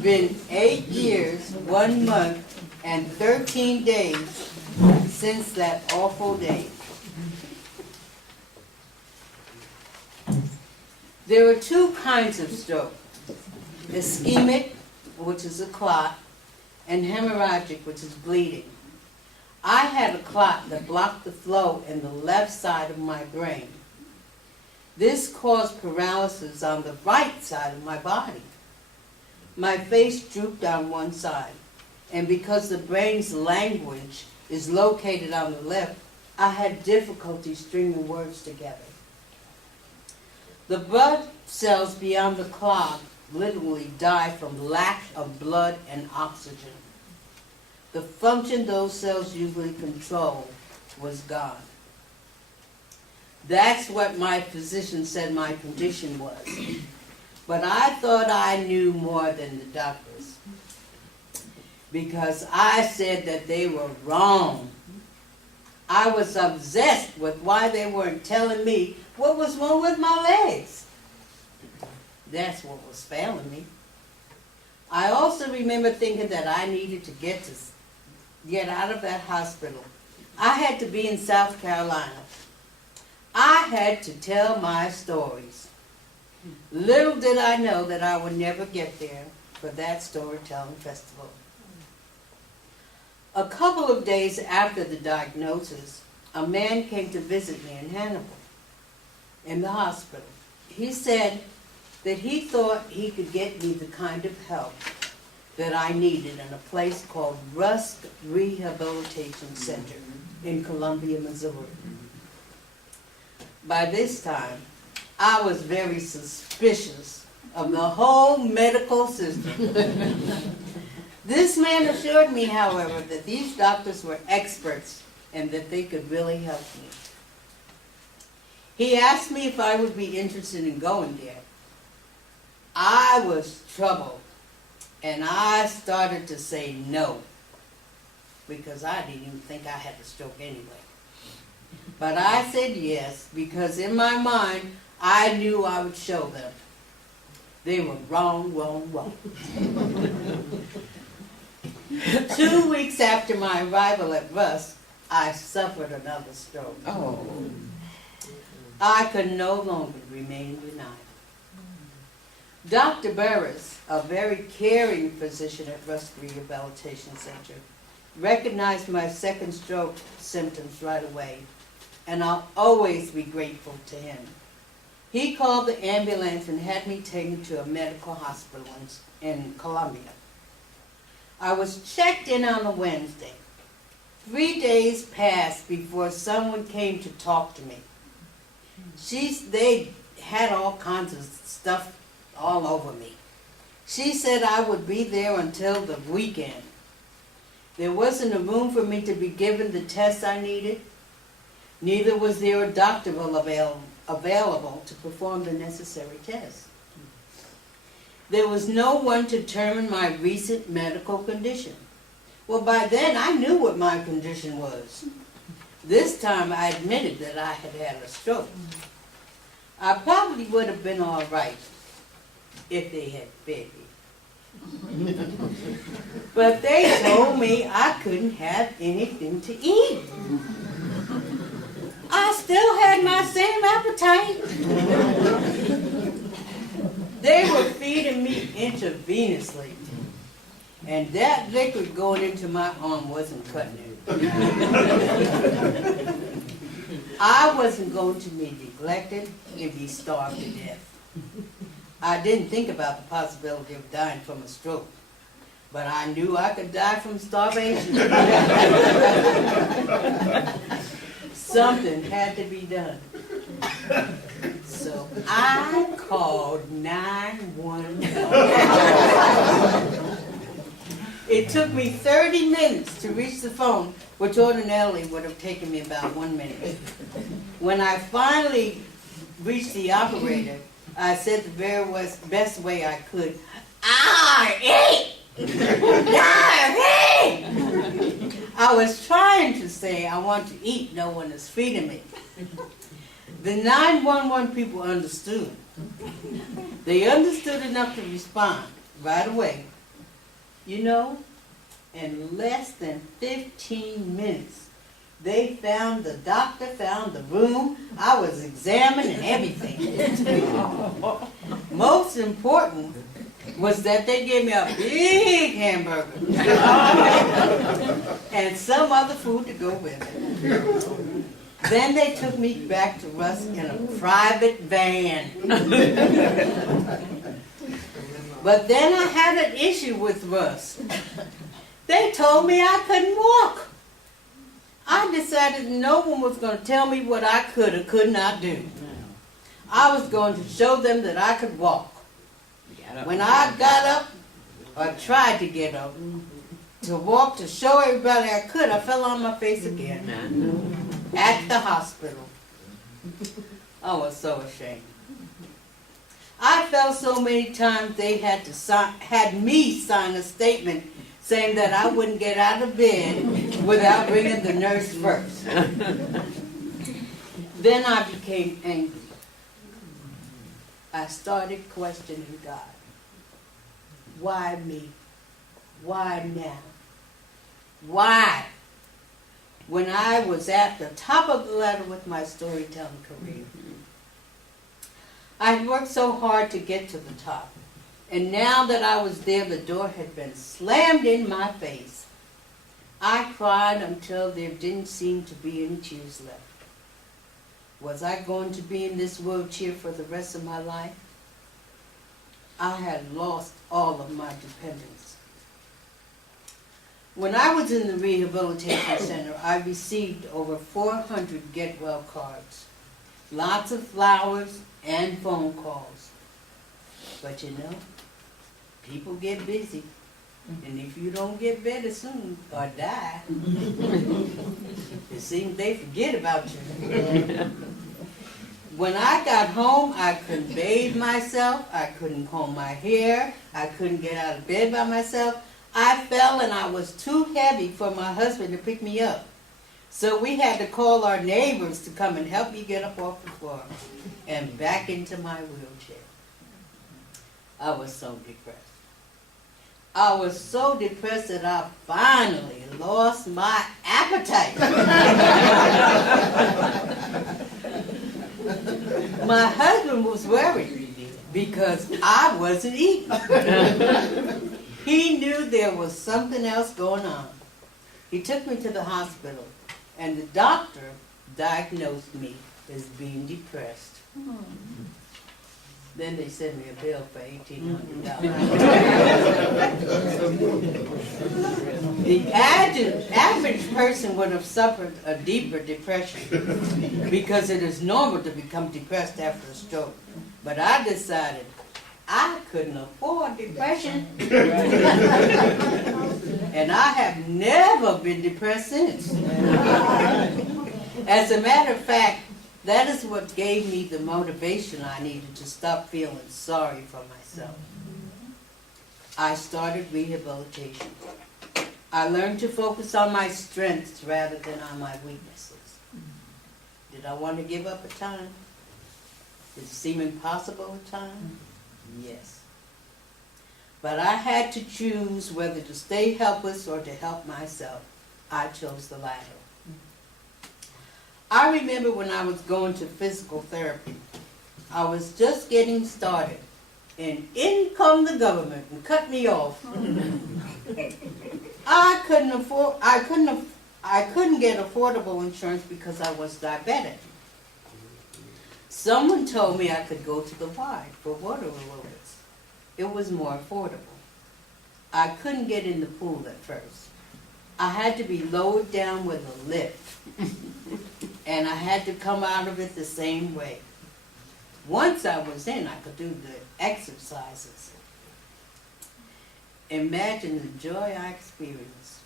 been 8 years, 1 month, and 13 days since that awful day. There are two kinds of stroke: ischemic, which is a clot, and hemorrhagic, which is bleeding. I had a clot that blocked the flow in the left side of my brain. This caused paralysis on the right side of my body. My face drooped on one side, and because the brain's language is located on the left, I had difficulty stringing words together. The blood cells beyond the clot literally die from lack of blood and oxygen. The function those cells usually control was gone. That's what my physician said my condition was. But I thought I knew more than the doctors, because I said that they were wrong. I was obsessed with why they weren't telling me what was wrong with my legs. That's what was failing me. I also remember thinking that I needed to get out of that hospital. I had to be in South Carolina. I had to tell my stories. Little did I know that I would never get there for that storytelling festival. A couple of days after the diagnosis, a man came to visit me in Hannibal, in the hospital. He said that he thought he could get me the kind of help that I needed in a place called Rusk Rehabilitation Center in Columbia, Missouri. By this time, I was very suspicious of the whole medical system. This man assured me, however, that these doctors were experts and that they could really help me. He asked me if I would be interested in going there. I was troubled, and I started to say no, because I didn't even think I had a stroke anyway. But I said yes, because in my mind, I knew I would show them. They were wrong, wrong, wrong. 2 weeks after my arrival at Rusk, I suffered another stroke. Oh. I could no longer remain denied. Dr. Burris, a very caring physician at Rusk Rehabilitation Center, recognized my second stroke symptoms right away, and I'll always be grateful to him. He called the ambulance and had me taken to a medical hospital in Columbia. I was checked in on a Wednesday. 3 days passed before someone came to talk to me. They had all kinds of stuff all over me. She said I would be there until the weekend. There wasn't a room for me to be given the tests I needed. Neither was there a doctor available to perform the necessary tests. There was no one to determine my recent medical condition. Well, by then I knew what my condition was. This time I admitted that I had had a stroke. I probably would have been all right if they had fed me. But they told me I couldn't have anything to eat. I still had my same appetite. They were feeding me intravenously. And that liquid going into my arm wasn't cutting it. I wasn't going to be neglected and be starved to death. I didn't think about the possibility of dying from a stroke, but I knew I could die from starvation. Something had to be done. So I called 911. It took me 30 minutes to reach the phone, which ordinarily would have taken me about 1 minute. When I finally reached the operator, I said the very best way I could, I was trying to say, I want to eat, no one is feeding me. The 911 people understood. They understood enough to respond right away. You know, in less than 15 minutes, the doctor found the room, I was examined and everything. Most important was that they gave me a big hamburger and some other food to go with it. Then they took me back to Russ in a private van. But then I had an issue with Russ. They told me I couldn't walk. I decided no one was going to tell me what I could or could not do. I was going to show them that I could walk. When I got up, or tried to get up, to walk to show everybody I could, I fell on my face again at the hospital. I was so ashamed. I fell so many times they had me sign a statement saying that I wouldn't get out of bed without bringing the nurse first. Then I became angry. I started questioning God. Why me? Why now? Why? When I was at the top of the ladder with my storytelling career. I had worked so hard to get to the top. And now that I was there, the door had been slammed in my face. I cried until there didn't seem to be any tears left. Was I going to be in this wheelchair for the rest of my life? I had lost all of my dependents. When I was in the rehabilitation center, I received over 400 get well cards, lots of flowers and phone calls. But you know, people get busy. And if you don't get better soon or die, it seems they forget about you. When I got home, I couldn't bathe myself, I couldn't comb my hair, I couldn't get out of bed by myself. I fell and I was too heavy for my husband to pick me up. So we had to call our neighbors to come and help me get up off the floor and back into my wheelchair. I was so depressed. I was so depressed that I finally lost my appetite. My husband was worried because I wasn't eating. He knew there was something else going on. He took me to the hospital, and the doctor diagnosed me as being depressed. Then they sent me a bill for $1,800. The average person would have suffered a deeper depression because it is normal to become depressed after a stroke. But I decided I couldn't afford depression. And I have never been depressed since. As a matter of fact, that is what gave me the motivation I needed to stop feeling sorry for myself. I started rehabilitation. I learned to focus on my strengths rather than on my weaknesses. Did I want to give up at times? Did it seem impossible at times? Yes. But I had to choose whether to stay helpless or to help myself. I chose the latter. I remember when I was going to physical therapy. I was just getting started. and in come the government and cut me off. I couldn't get affordable insurance because I was diabetic. Someone told me I could go to the Y for water aerobics. It was more affordable. I couldn't get in the pool at first. I had to be lowered down with a lift, and I had to come out of it the same way. Once I was in, I could do the exercises. Imagine the joy I experienced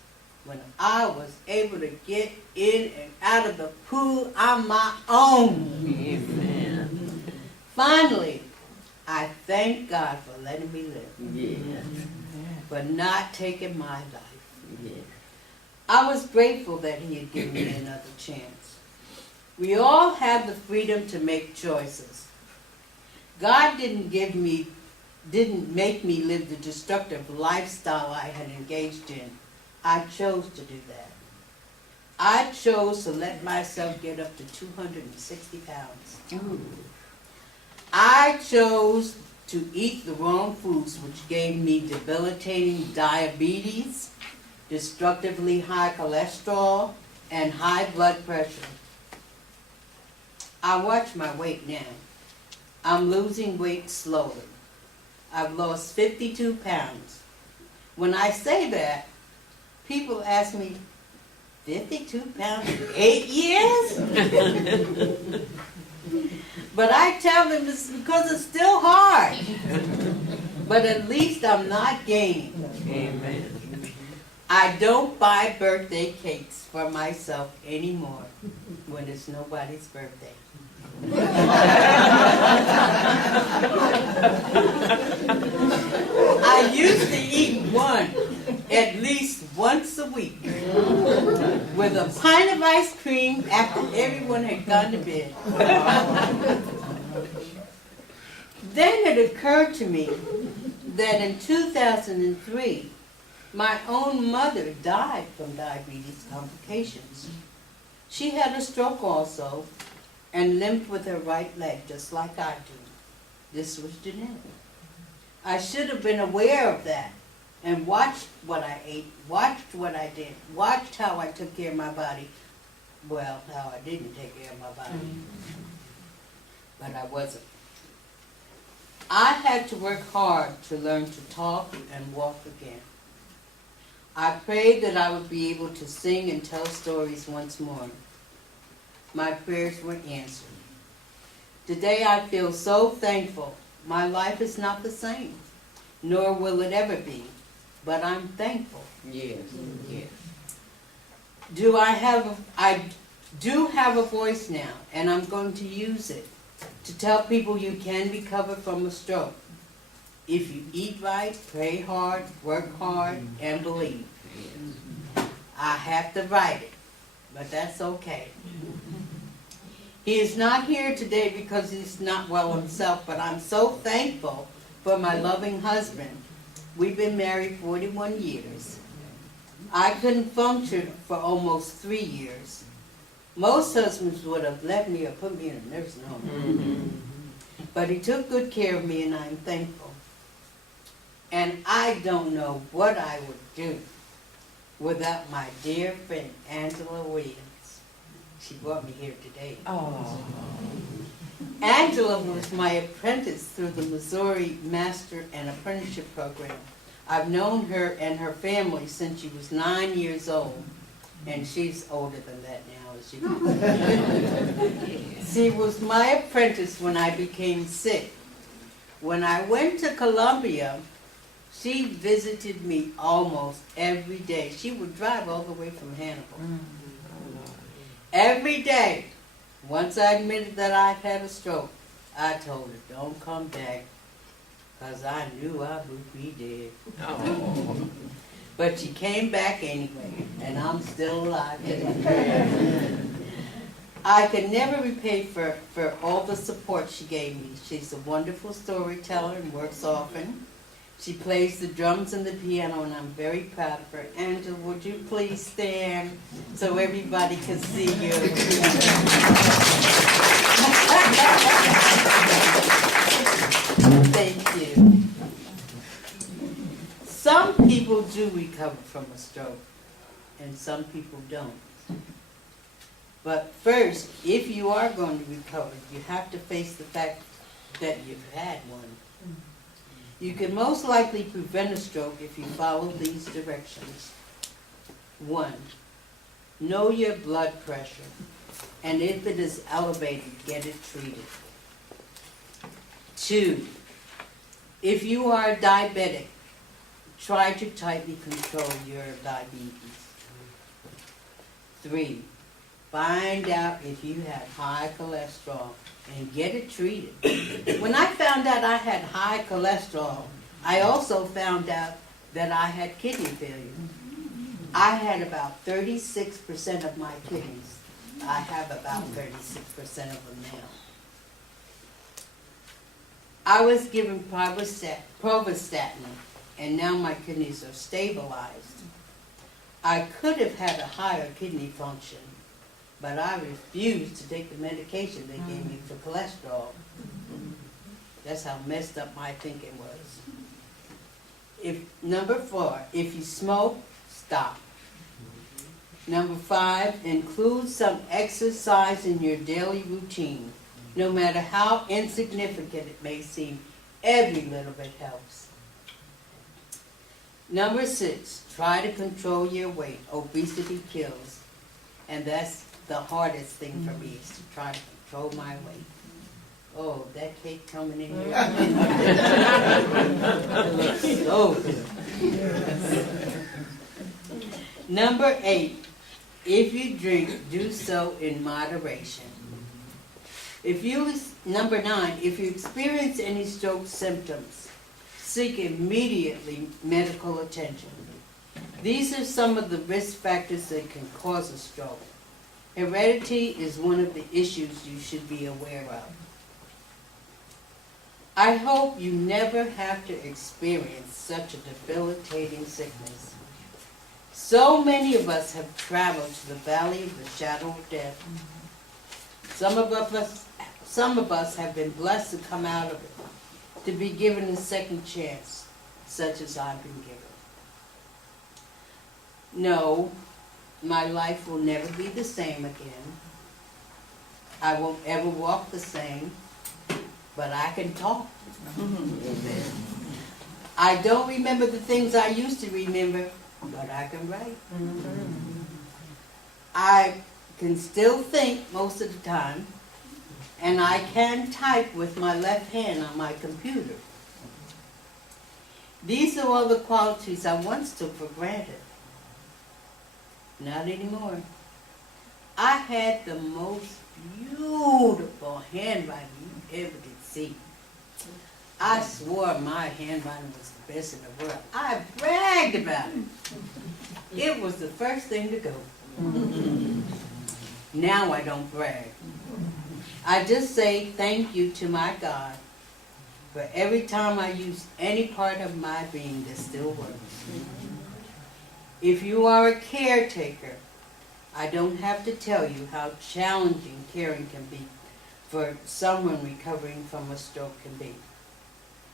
when I was able to get in and out of the pool on my own. Amen. Finally, I thank God for letting me live, Yes. for not taking my life. Yes. I was grateful that He had given me another chance. We all have the freedom to make choices. God didn't make me live the destructive lifestyle I had engaged in. I chose to do that. I chose to let myself get up to 260 pounds. I chose to eat the wrong foods, which gave me debilitating diabetes, destructively high cholesterol, and high blood pressure. I watch my weight now. I'm losing weight slowly. I've lost 52 pounds. When I say that, people ask me, 52 pounds in 8 years? But I tell them it's because it's still hard. But at least I'm not gaining. Amen. I don't buy birthday cakes for myself anymore when it's nobody's birthday. I used to eat one at least once a week with a pint of ice cream after everyone had gone to bed. Then it occurred to me that in 2003, my own mother died from diabetes complications. She had a stroke also and limped with her right leg just like I do. This was genetic. I should have been aware of that and watched what I ate, watched what I did, watched how I took care of my body. Well, how I didn't take care of my body, but I wasn't. I had to work hard to learn to talk and walk again. I prayed that I would be able to sing and tell stories once more. My prayers were answered. Today I feel so thankful. My life is not the same, nor will it ever be, but I'm thankful. Yes. Yes. I do have a voice now, and I'm going to use it to tell people you can recover from a stroke. If you eat right, pray hard, work hard, and believe. I have to write it, but that's okay. He is not here today because he's not well himself, but I'm so thankful for my loving husband. We've been married 41 years. I couldn't function for almost 3 years. Most husbands would have left me or put me in a nursing home. But he took good care of me, and I'm thankful. And I don't know what I would do without my dear friend Angela Williams. She brought me here today. Oh. Angela was my apprentice through the Missouri Master and Apprenticeship Program. I've known her and her family since she was 9 years old, and she's older than that now, as you know. She was my apprentice when I became sick. When I went to Columbia, she visited me almost every day. She would drive all the way from Hannibal. Every day. Once I admitted that I had a stroke, I told her, don't come back, because I knew I would be dead. Oh. But she came back anyway, and I'm still alive today. I can never repay for all the support she gave me. She's a wonderful storyteller and works often. She plays the drums and the piano, and I'm very proud of her. Angela, would you please stand so everybody can see you? Thank you. people do recover from a stroke, and some people don't. But first, if you are going to recover, you have to face the fact that you've had one. You can most likely prevent a stroke if you follow these directions. 1, know your blood pressure, and if it is elevated, get it treated. 2, if you are diabetic, try to tightly control your diabetes. 3, find out if you have high cholesterol and get it treated. When I found out I had high cholesterol, I also found out that I had kidney failure. I had about 36% of my kidneys. I have about 36% of them now. I was given pravastatin, and now my kidneys are stabilized. I could have had a higher kidney function, but I refused to take the medication they gave me for cholesterol. That's how messed up my thinking was. Number 4, if you smoke, stop. Number 5, include some exercise in your daily routine. No matter how insignificant it may seem, every little bit helps. Number 6, try to control your weight. Obesity kills. And that's the hardest thing for me, is to try to control my weight. Oh, that cake coming in here. It looks so good. Number 8, if you drink, do so in moderation. Number 9, if you experience any stroke symptoms, seek immediately medical attention. These are some of the risk factors that can cause a stroke. Heredity is one of the issues you should be aware of. I hope you never have to experience such a debilitating sickness. So many of us have traveled to the valley of the shadow of death. Some of us have been blessed to come out of it, to be given a second chance, such as I've been given. No, my life will never be the same again. I won't ever walk the same, but I can talk. I don't remember the things I used to remember, but I can write. I can still think most of the time, and I can type with my left hand on my computer. These are all the qualities I once took for granted. Not anymore. I had the most beautiful handwriting you ever did see. I swore my handwriting was the best in the world. I bragged about it. It was the first thing to go. Now I don't brag. I just say thank you to my God for every time I use any part of my being that still works. If you are a caretaker, I don't have to tell you how challenging caring can be for someone recovering from a stroke can be.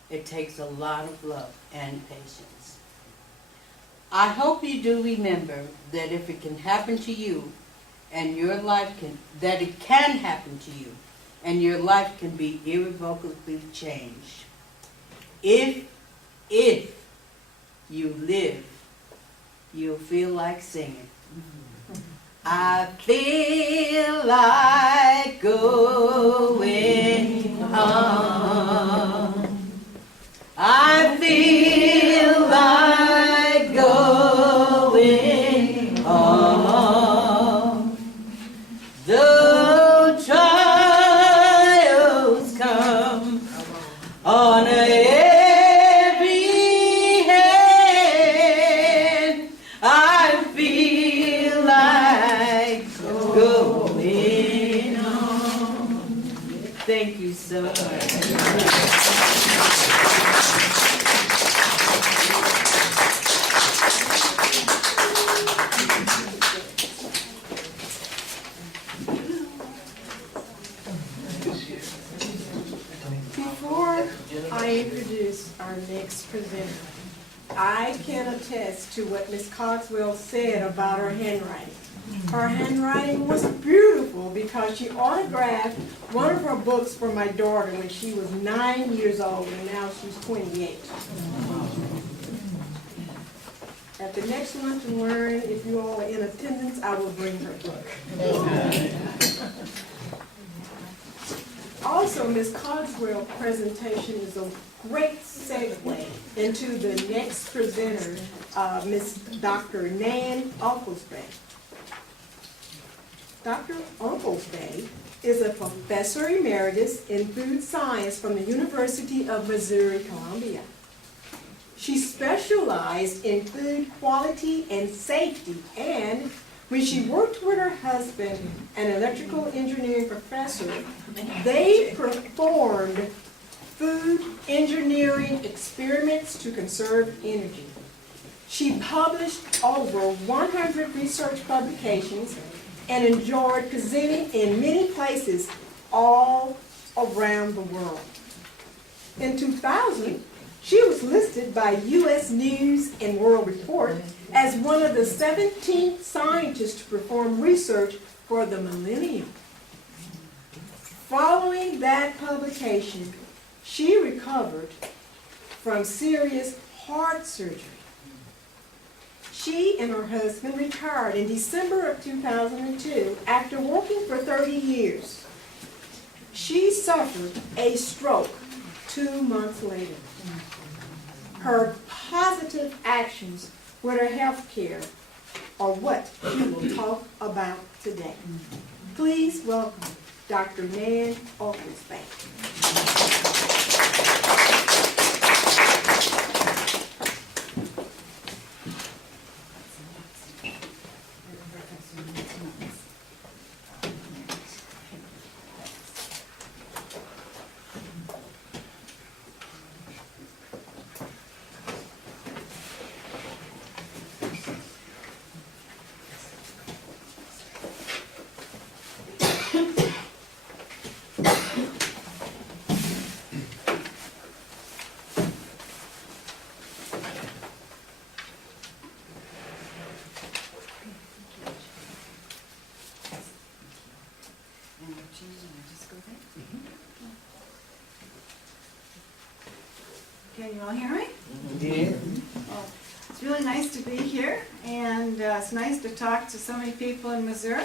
It takes a lot of love and patience. I hope you do remember that if it can happen to you, and your life that it can happen to you, and your life can be irrevocably changed. If you live, you'll feel like singing. I feel like going on. I feel like going on. Though trials come on every hand, I feel like going on. Thank you so much. Before I introduce our next presenter, I can attest to what Ms. Cogswell said about her handwriting. Her handwriting was beautiful because she autographed one of her books for my daughter when she was 9 years old, and now she's 28. At the next lunch and learn, if you all are in attendance, I will bring her book. Also, Ms. Cogswell's presentation is a great segue into the next presenter, Ms. Dr. Nan Oglesby. Dr. Oglesby is a professor emeritus in food science from the University of Missouri, Columbia. She specialized in food quality and safety, and when she worked with her husband, an electrical engineering professor, they performed food engineering experiments to conserve energy. She published over 100 research publications and enjoyed presenting in many places all around the world. In 2000, she was listed by U.S. News and World Report as one of the 17 scientists to perform research for the millennium. Following that publication, she recovered from serious heart surgery. She and her husband retired in December of 2002 after working for 30 years. She suffered a stroke 2 months later. Her positive actions with her health care are what she will talk about today. Please welcome Dr. Nan Oglesby. Can you all hear me? Yeah. Well, it's really nice to be here, and it's nice to talk to so many people in Missouri.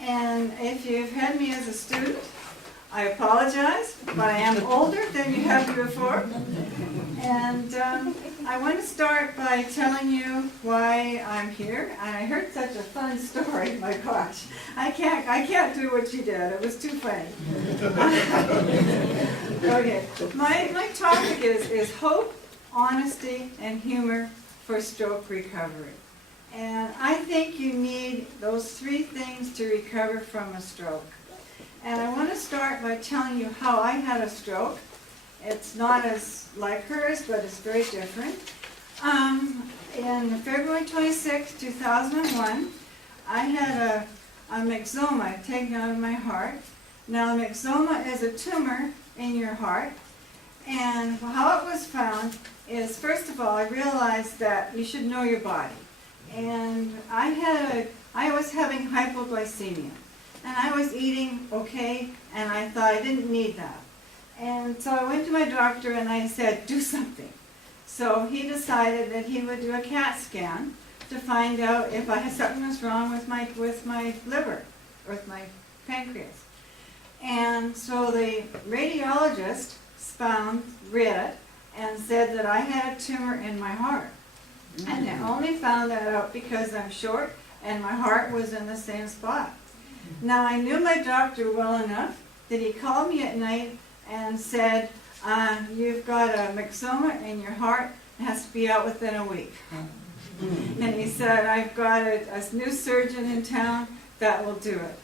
And if you've had me as a student, I apologize, but I am older than you have before. And I want to start by telling you why I'm here. And I heard such a fun story. My gosh, I can't do what you did. It was too funny. Okay, my topic is hope, honesty, and humor for stroke recovery. And I think you need those three things to recover from a stroke. And I want to start by telling you how I had a stroke. It's not as like hers, but it's very different. In February 26, 2001, I had a myxoma taken out of my heart. Now, myxoma is a tumor in your heart. And how it was found is, first of all, I realized that you should know your body. And I was having hypoglycemia. And I was eating okay, and I thought I didn't need that. And so I went to my doctor and I said, do something. So he decided that he would do a CAT scan to find out if something was wrong with my liver, or with my pancreas. And so the radiologist read it and said that I had a tumor in my heart. And they only found that out because I'm short and my heart was in the same spot. Now, I knew my doctor well enough that he called me at night and said, you've got a myxoma in your heart, it has to be out within a week. And he said, I've got a new surgeon in town that will do it.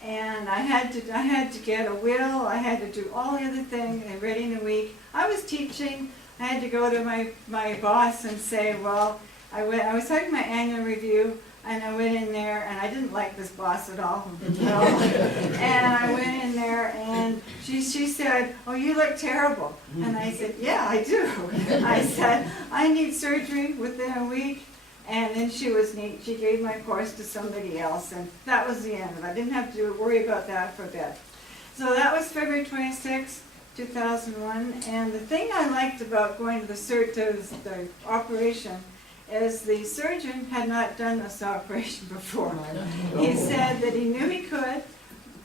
And I had to get a will, I had to do all the other things, and ready in a week. I was teaching, I had to go to my boss and say, well, I was having my annual review, and I went in there, and I didn't like this boss at all. And I went in there, and she said, "Oh, you look terrible." And I said, "Yeah, I do." I said, "I need surgery within a week." And then she was neat. She gave my course to somebody else, and that was the end of it. I didn't have to worry about that for a bit. So that was February 26, 2001. And the thing I liked about going to the operation is the surgeon had not done this operation before. He said that he knew he could,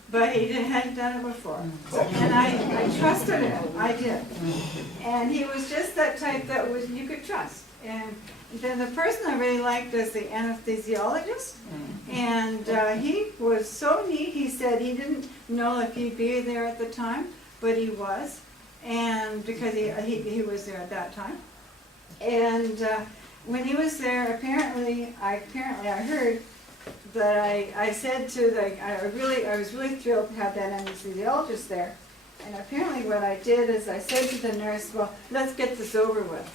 but he hadn't done it before. And I trusted him. I did. And he was just that type that you could trust. And then the person I really liked is the anesthesiologist, and he was so neat. He said he didn't know if he'd be there at the time, but he was, and because he was there at that time. And when he was there, apparently I heard that I said to I was really thrilled to have that anesthesiologist there. And apparently what I did is I said to the nurse, "Well, let's get this over with."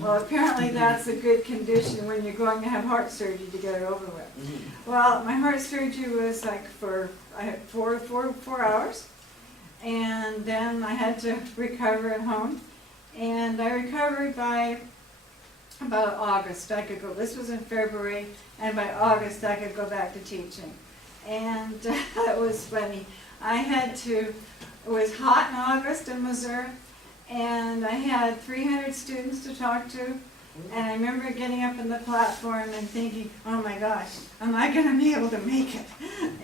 Well, apparently that's a good condition when you're going to have heart surgery to get it over with. Well, my heart surgery was like I had four hours. And then I had to recover at home. And I recovered by about August. I could go, this was in February, and by August I could go back to teaching. And that was funny. It was hot in August in Missouri, and I had 300 students to talk to, and I remember getting up on the platform and thinking, "Oh my gosh, am I going to be able to make it?"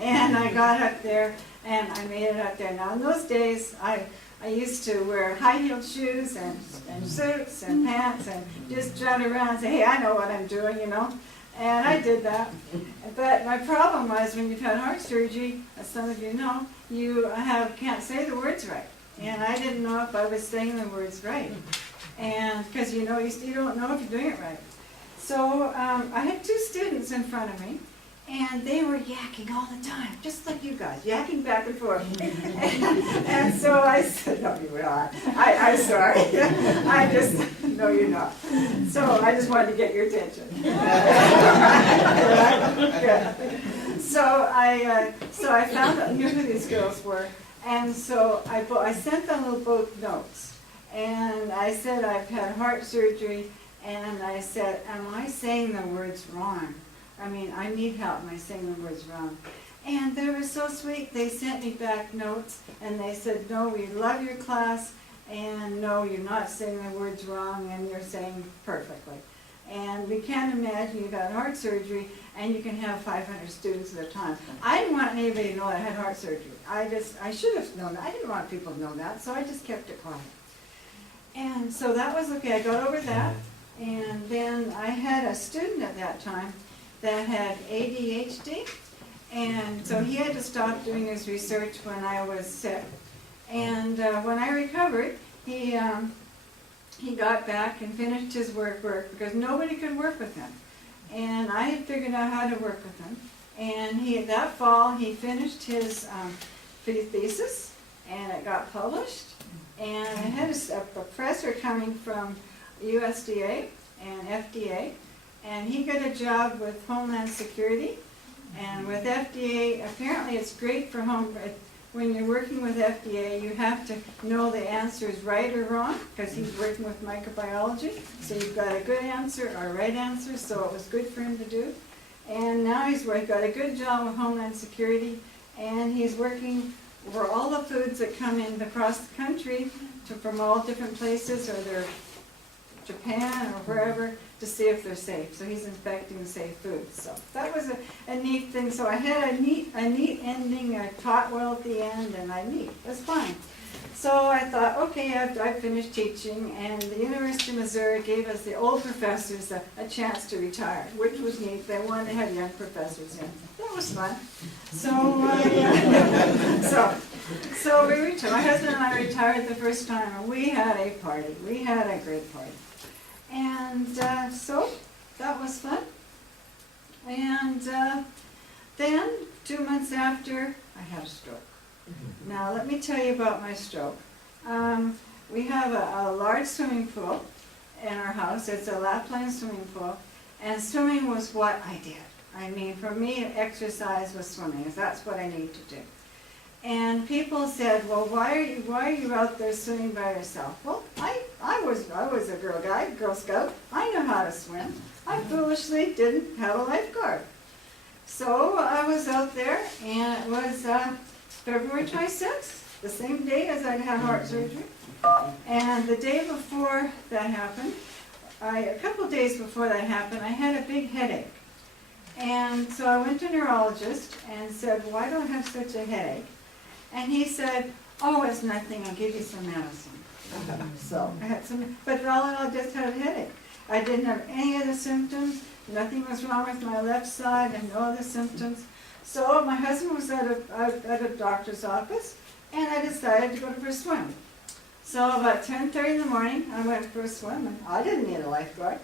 And I got up there, and I made it up there. Now in those days, I used to wear high-heeled shoes and suits and pants and just trot around and say, "Hey, I know what I'm doing, you know." And I did that. But my problem was when you've had heart surgery, as some of you know, you can't say the words right. And I didn't know if I was saying the words right. And because you don't know if you're doing it right. So I had two students in front of me, and they were yakking all the time, just like you guys, yakking back and forth. And so I said, "No, you're not. I'm sorry. No, you're not." So I just wanted to get your attention. So I found out, knew who these girls were, and so I sent them both notes. And I said, "I've had heart surgery," and I said, "Am I saying the words wrong? I mean, I need help. Am I saying the words wrong?" And they were so sweet. They sent me back notes, and they said, "No, we love your class, and no, you're not saying the words wrong, and you're saying perfectly. And we can't imagine you've had heart surgery, and you can have 500 students at a time." I didn't want anybody to know I had heart surgery. I should have known that. I didn't want people to know that, so I just kept it quiet. And so that was okay. I got over that. And then I had a student at that time that had ADHD, and so he had to stop doing his research when I was sick. And when I recovered, he got back and finished his work because nobody could work with him. And I had figured out how to work with him. And that fall, he finished his thesis, and it got published. And I had a professor coming from USDA and FDA, and he got a job with Homeland Security. And with FDA, apparently it's great for when you're working with FDA, you have to know the answer is right or wrong, because he's working with microbiology. So you've got a good answer or a right answer, so it was good for him to do. And now he's got a good job with Homeland Security, and he's working for all the foods that come in across the country from all different places, or they're Japan or wherever, to see if they're safe. So he's inspecting safe foods. So that was a neat thing. So I had a neat ending. I taught well at the end, and it was fine. So I thought, okay, I've finished teaching, and the University of Missouri gave us, the old professors, a chance to retire, which was neat. They wanted to have young professors in. That was fun. So we retired. My husband and I retired the first time, and we had a party. We had a great party. And so that was fun. And then 2 months after, I had a stroke. Now let me tell you about my stroke. We have a large swimming pool in our house. It's a Lapland swimming pool, and swimming was what I did. I mean, for me, exercise was swimming, 'cause that's what I need to do. And people said, well, why are you out there swimming by yourself? Well, I was a Girl Scout. I know how to swim. I foolishly didn't have a lifeguard. So I was out there, and it was February 26th, the same day as I'd had heart surgery. And the day before that happened, a couple days before that happened, I had a big headache. And so I went to a neurologist and said, why do I have such a headache? And he said, oh, it's nothing, I'll give you some medicine. So I had some, but all in all, I just had a headache. I didn't have any other symptoms. Nothing was wrong with my left side and no other symptoms. So my husband was at a doctor's office, and I decided to go for a swim. So about 10:30 in the morning, I went for a swim, and I didn't need a lifeguard.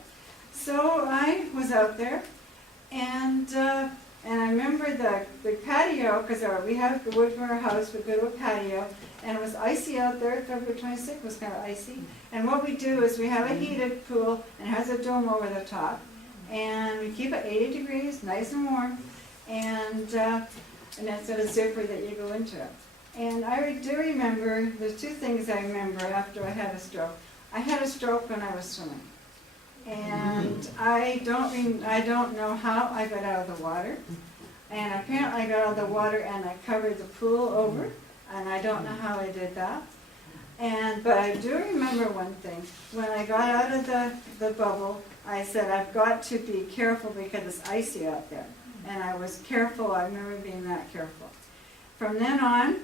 So I was out there, and I remember the patio, because we have the wood for our house, we go to a patio, and it was icy out there. February 26th, it was kind of icy. And what we do is we have a heated pool, and it has a dome over the top, and we keep it 80 degrees, nice and warm, and that's got a zipper that you go into it. And I do remember, there's two things I remember after I had a stroke. I had a stroke when I was swimming. And I don't know how I got out of the water. And apparently I got out of the water and I covered the pool over, and I don't know how I did that. But I do remember one thing. When I got out of the bubble, I said, I've got to be careful because it's icy out there. And I was careful. I remember being that careful. From then on,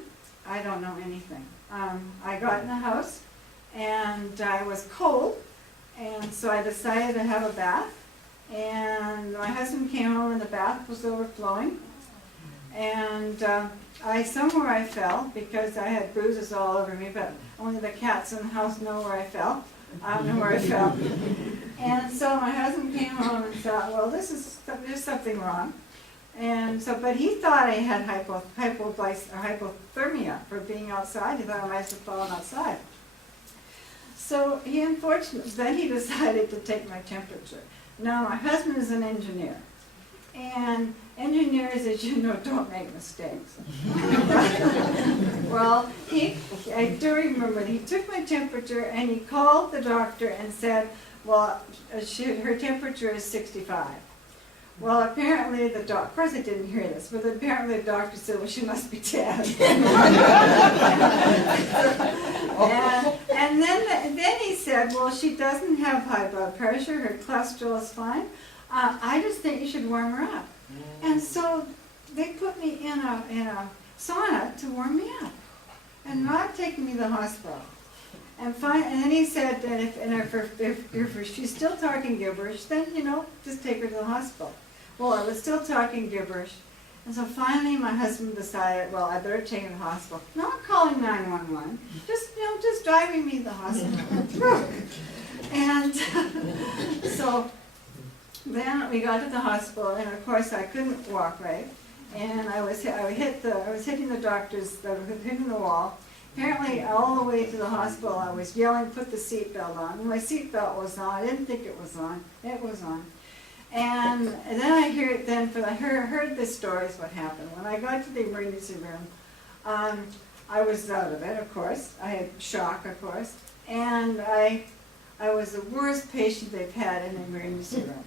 I don't know anything. I got in the house, and I was cold, and so I decided to have a bath. And my husband came home, and the bath was overflowing. And somewhere I fell, because I had bruises all over me, but only the cats in the house know where I fell. I don't know where I fell. And so my husband came home and thought, well, there's something wrong. And so, but he thought I had hypothermia for being outside. He thought I might have fallen outside. So then he decided to take my temperature. Now, my husband is an engineer. And engineers, as you know, don't make mistakes. Well, I do remember he took my temperature and he called the doctor and said, well, her temperature is 65. Well, apparently of course I didn't hear this, but apparently the doctor said, well, she must be dead. and then he said, well, she doesn't have high blood pressure, her cholesterol is fine. I just think you should warm her up. And so they put me in a sauna to warm me up, and not taking me to the hospital. And then he said that if she's still talking gibberish, then, just take her to the hospital. Well, I was still talking gibberish. And so finally my husband decided, well, I better take her to the hospital. Not calling 911, just driving me to the hospital. And so then we got to the hospital, and of course I couldn't walk right. And I was hitting the doctors, I was hitting the wall. Apparently, all the way to the hospital, I was yelling, put the seatbelt on. And my seatbelt was on. I didn't think it was on. It was on. And then I heard the stories, what happened. When I got to the emergency room, I was out of it, of course. I had shock, of course. And I was the worst patient they've had in the emergency room.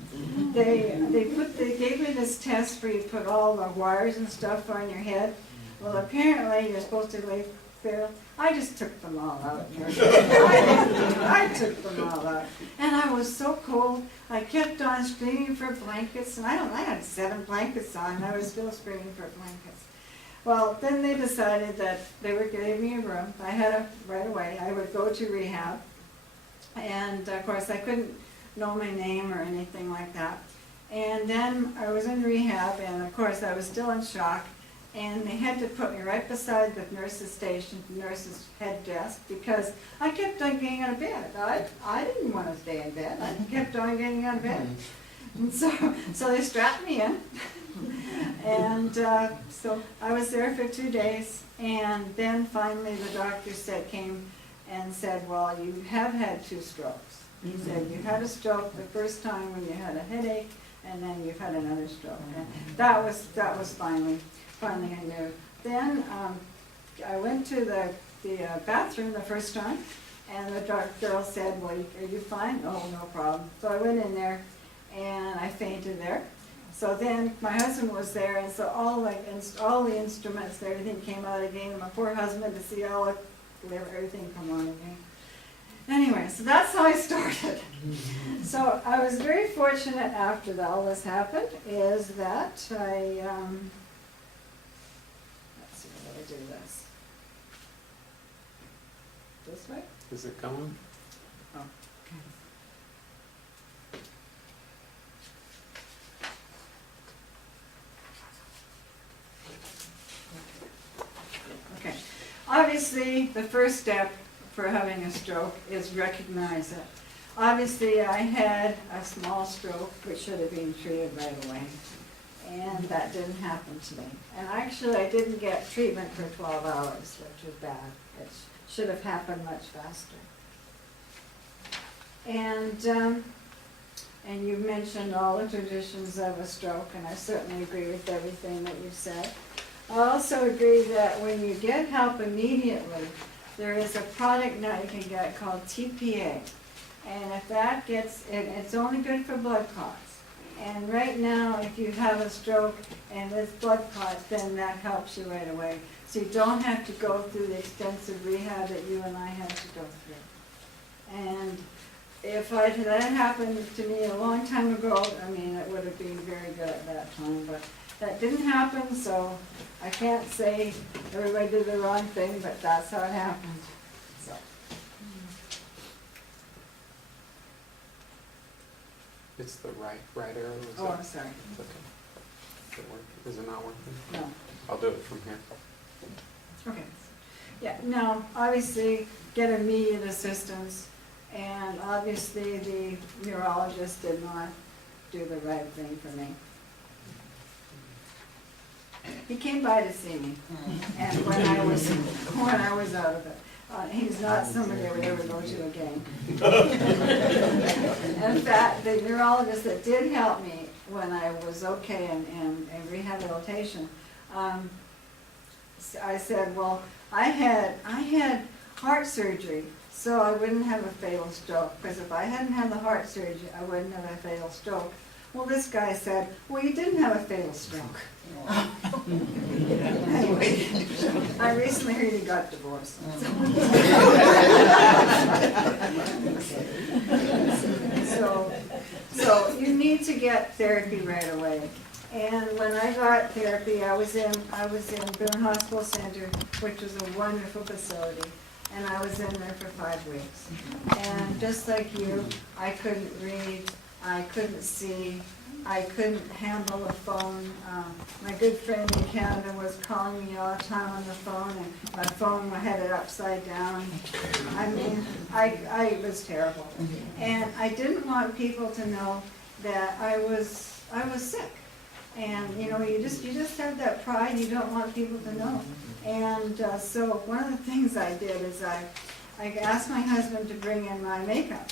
They gave me this test where you put all the wires and stuff on your head. Well, apparently, you're supposed to lay there. I just took them all out. I took them all out. And I was so cold. I kept on screaming for blankets. And I had 7 blankets on, and I was still screaming for blankets. Well, then they decided that they were giving me a room. I had right away. I would go to rehab. And, of course, I couldn't know my name or anything like that. And then I was in rehab, and, of course, I was still in shock. And they had to put me right beside the nurse's station, the nurse's head desk, because I kept on getting out of bed. I didn't want to stay in bed. I kept on getting out of bed. And so they strapped me in. And so I was there for 2 days. And then finally the doctor came and said, well, you have had 2 strokes. He said, you had a stroke the first time when you had a headache. and then you've had another stroke. And that was finally I knew. Then, I went to the bathroom the first time, and the girl said, well, are you fine? Oh, no problem. So I went in there, and I fainted there. So then my husband was there, and so all the instruments and everything came out again, and my poor husband to see everything come on again. Anyway, so that's how I started. So I was very fortunate after all this happened, is that I, let's see, how do I do this? This way? Is it going? Oh, okay. Okay. Obviously, the first step for having a stroke is recognize it. Obviously, I had a small stroke which should have been treated right away, and that didn't happen to me. And actually, I didn't get treatment for 12 hours, which was bad. It should have happened much faster. And you mentioned all the traditions of a stroke, and I certainly agree with everything that you said. I also agree that when you get help immediately, there is a product now you can get called TPA. And if that gets, it's only good for blood clots. And right now, if you have a stroke and there's blood clots, then that helps you right away. So you don't have to go through the extensive rehab that you and I had to go through. And if that happened to me a long time ago, I mean, it would have been very good at that time. But that didn't happen, so I can't say everybody did the wrong thing, but that's how it happened. So. It's the right arrow. Oh, I'm sorry. It's okay. Is it working? Is it not working? No. I'll do it from here. Okay. Yeah, no, obviously get immediate assistance, and obviously the neurologist did not do the right thing for me. He came by to see me, and when I was out of it. He's not somebody I would ever go to again. In fact, the neurologist that did help me when I was okay in rehabilitation, I said, well, I had heart surgery, so I wouldn't have a fatal stroke, because if I hadn't had the heart surgery, I wouldn't have a fatal stroke. Well, this guy said, well, you didn't have a fatal stroke. Anyway, I recently heard he got divorced. So you need to get therapy right away. And when I got therapy, I was in Boone Hospital Center, which was a wonderful facility, and I was in there for 5 weeks. And just like you, I couldn't read, I couldn't see, I couldn't handle the phone. My good friend in Canada was calling me all the time on the phone, and my phone had it upside down. I mean, I was terrible. And I didn't want people to know that I was sick. And you know, you just have that pride. You don't want people to know. And so one of the things I did is I asked my husband to bring in my makeup,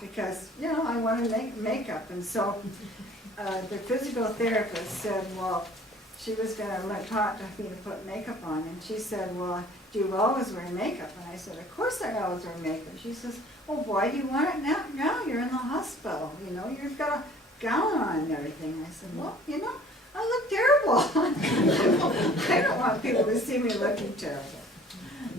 because you know I wanted to make makeup. And so the physical therapist said, well, she was going to talk to me to put makeup on, and she said, well, do you always wear makeup? And I said, of course I always wear makeup. She says, well, why do you want it now? Now you're in the hospital. You know, you've got a gown on and everything. I said, well, you know, I look terrible. I don't want people to see me looking terrible.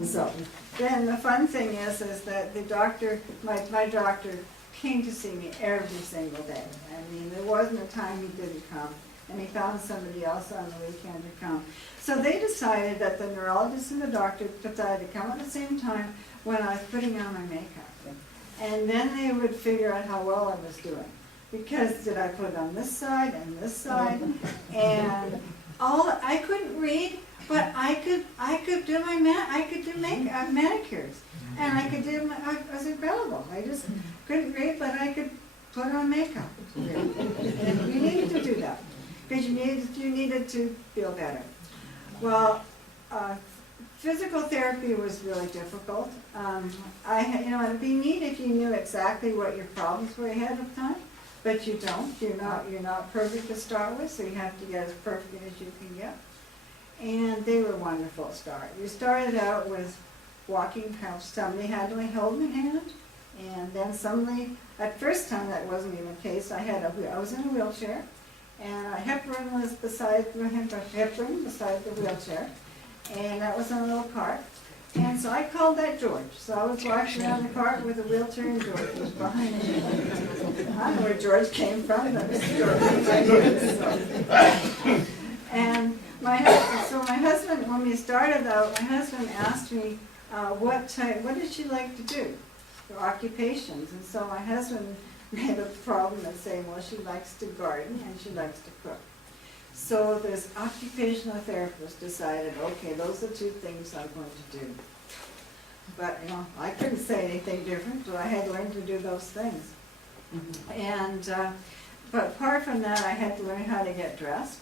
So then the fun thing is that the doctor, my doctor, came to see me every single day. I mean, there wasn't a time he didn't come, and he found somebody else on the weekend to come. So they decided that the neurologist and the doctor decided to come at the same time when I was putting on my makeup. And then they would figure out how well I was doing. Because did I put it on this side and this side? And I couldn't read, but I could do manicures. And I could do I was incredible. I just couldn't read, but I could put on makeup. And you needed to do that, because you needed to feel better. Well, physical therapy was really difficult. You know, it'd be neat if you knew exactly what your problems were ahead of time, but you don't. You're not perfect to start with, so you have to get as perfect as you can get. And they were wonderful to start. We started out with walking past, somebody had to hold my hand, and then somebody, at first time that wasn't even the case, I was in a wheelchair, and Hepburn was beside the wheelchair, and that was on a little cart. And so I called that George. So I was walking around the cart with a wheelchair and George was behind me. I don't know where George came from, but George was and my husband, when we started out, my husband asked me what did she like to do, for occupations. And so my husband made a problem of saying, well, she likes to garden and she likes to cook. So this occupational therapist decided, okay, those are two things I'm going to do. But, I couldn't say anything different, so I had to learn to do those things. And, but apart from that, I had to learn how to get dressed.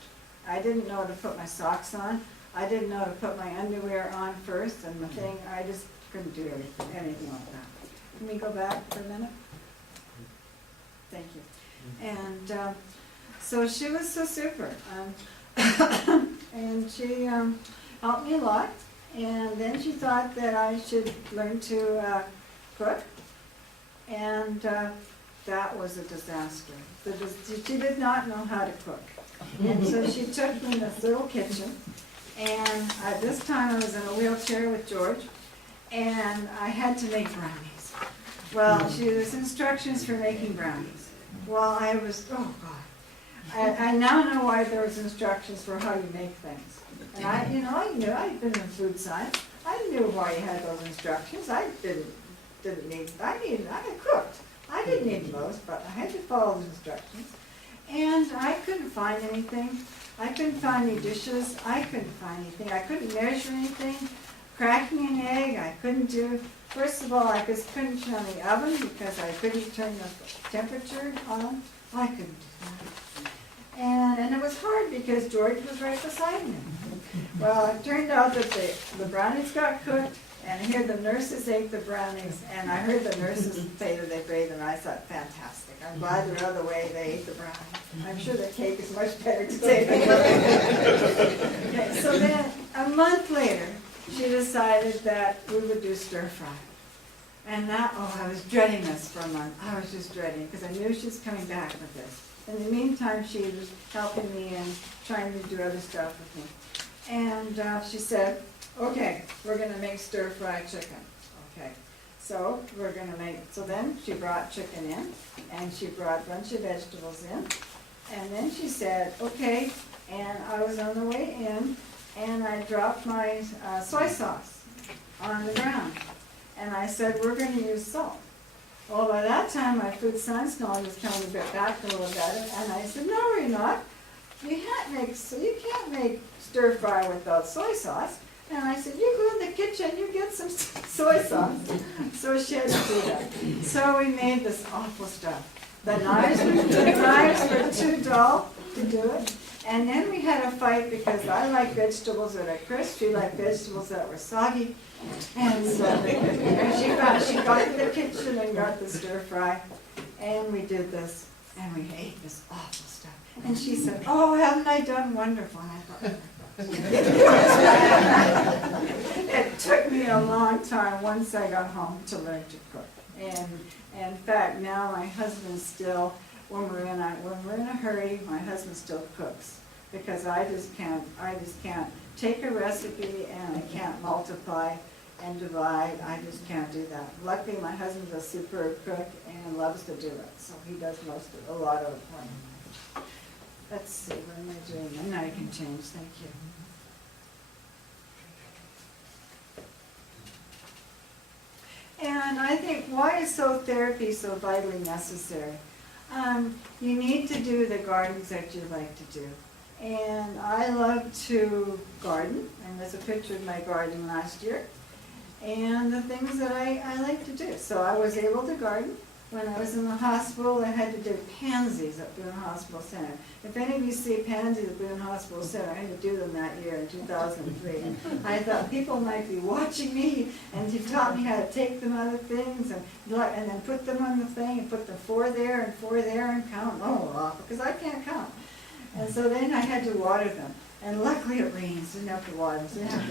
I didn't know how to put my socks on. I didn't know how to put my underwear on first, and the thing, I just couldn't do anything like that. Can we go back for a minute? Thank you. And, so she was so super, and she helped me a lot, and then she thought that I should learn to cook, and that was a disaster. She did not know how to cook, and so she took me in this little kitchen, and at this time I was in a wheelchair with George, and I had to make brownies. Well, she was instructions for making brownies. Well, I was, oh God. I now know why there was instructions for how you make things. And I knew, I'd been in food science. I knew why you had those instructions. I cooked. I didn't need those, but I had to follow the instructions. And I couldn't find anything. I couldn't find any dishes. I couldn't find anything. I couldn't measure anything. Cracking an egg, I couldn't do. First of all, I just couldn't turn the oven because I couldn't turn the temperature on. I couldn't do that. And it was hard because George was right beside me. Well, it turned out that the brownies got cooked, and here the nurses ate the brownies, and I heard the nurses say that they bathed them, and I thought, fantastic. I'm glad the other way they ate the brownies. I'm sure the cake is much better today than okay, so then, a month later, she decided that we would do stir fry. And I was dreading this for a month. I was just dreading it, because I knew she was coming back with this. In the meantime, she was helping me and trying to do other stuff with me. And she said, okay, we're going to make stir-fried chicken. Okay, so then she brought chicken in, and she brought a bunch of vegetables in. And then she said, okay, and I was on the way in, and I dropped my soy sauce on the ground. And I said, we're going to use salt. Well, by that time, my food science knowledge was coming a bit back a little better, and I said, no, you're not. You can't make stir fry without soy sauce. And I said, you go in the kitchen, you get some soy sauce. So she had to do that. So we made this awful stuff. The knives were too dull to do it. And then we had a fight because I like vegetables that are crisp, she liked vegetables that were soggy. And so she got in the kitchen and got the stir fry, and we did this, and we ate this awful stuff. And she said, oh, haven't I done wonderful? And I thought, it took me a long time once I got home to learn to cook. And in fact, now my husband still, when we're in a hurry, my husband still cooks, because I just can't take a recipe and I can't multiply and divide. I just can't do that. Luckily, my husband's a superb cook and loves to do it, so he does a lot of it for me. Let's see, what am I doing? And now I can change, thank you. And I think, why is therapy so vitally necessary? You need to do the gardens that you like to do. And I love to garden, and there's a picture of my garden last year, and the things that I like to do. So I was able to garden, When I was in the hospital, I had to do pansies at Boone Hospital Center. If any of you see pansies at Boone Hospital Center, I had to do them that year in 2003. I thought people might be watching me, and she taught me how to take them out of things and then put them on the thing and put the 4 there and count them all off, because I can't count. And so then I had to water them. And luckily it rains, didn't have to water them, so didn't have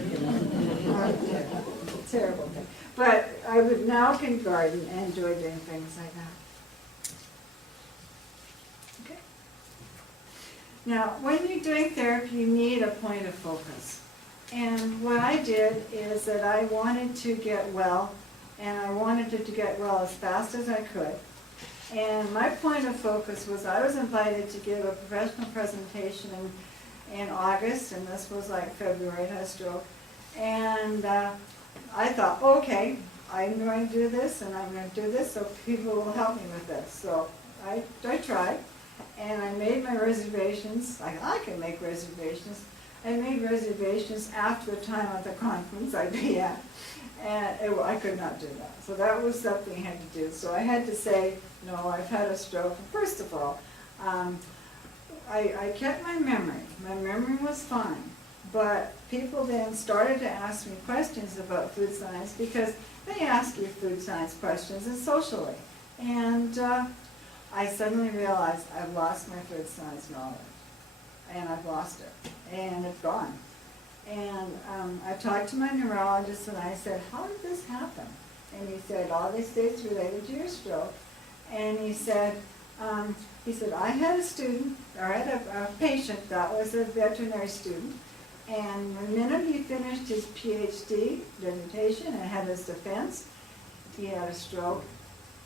to get them. Terrible thing. But I would now can garden and enjoy doing things like that. Okay. Now, when you're doing therapy, you need a point of focus. And what I did is that I wanted to get well, and I wanted to get well as fast as I could. And my point of focus was I was invited to give a professional presentation in August, and this was like February, I had a stroke. And I thought, okay, I'm going to do this, and I'm going to do this, so people will help me with this. So I tried, and I made my reservations. I can make reservations. I made reservations after the time of the conference I'd be at, and I could not do that. So that was something I had to do. So I had to say, no, I've had a stroke. First of all, I kept my memory. My memory was fine. But people then started to ask me questions about food science, because they ask you food science questions and socially. And I suddenly realized I've lost my food science knowledge. And I've lost it. And it's gone. And I talked to my neurologist and I said, how did this happen? And he said, obviously it's related to your stroke. And he said, I had a student, or I had a patient that was a veterinary student, and the minute he finished his PhD dissertation and had his defense, he had a stroke,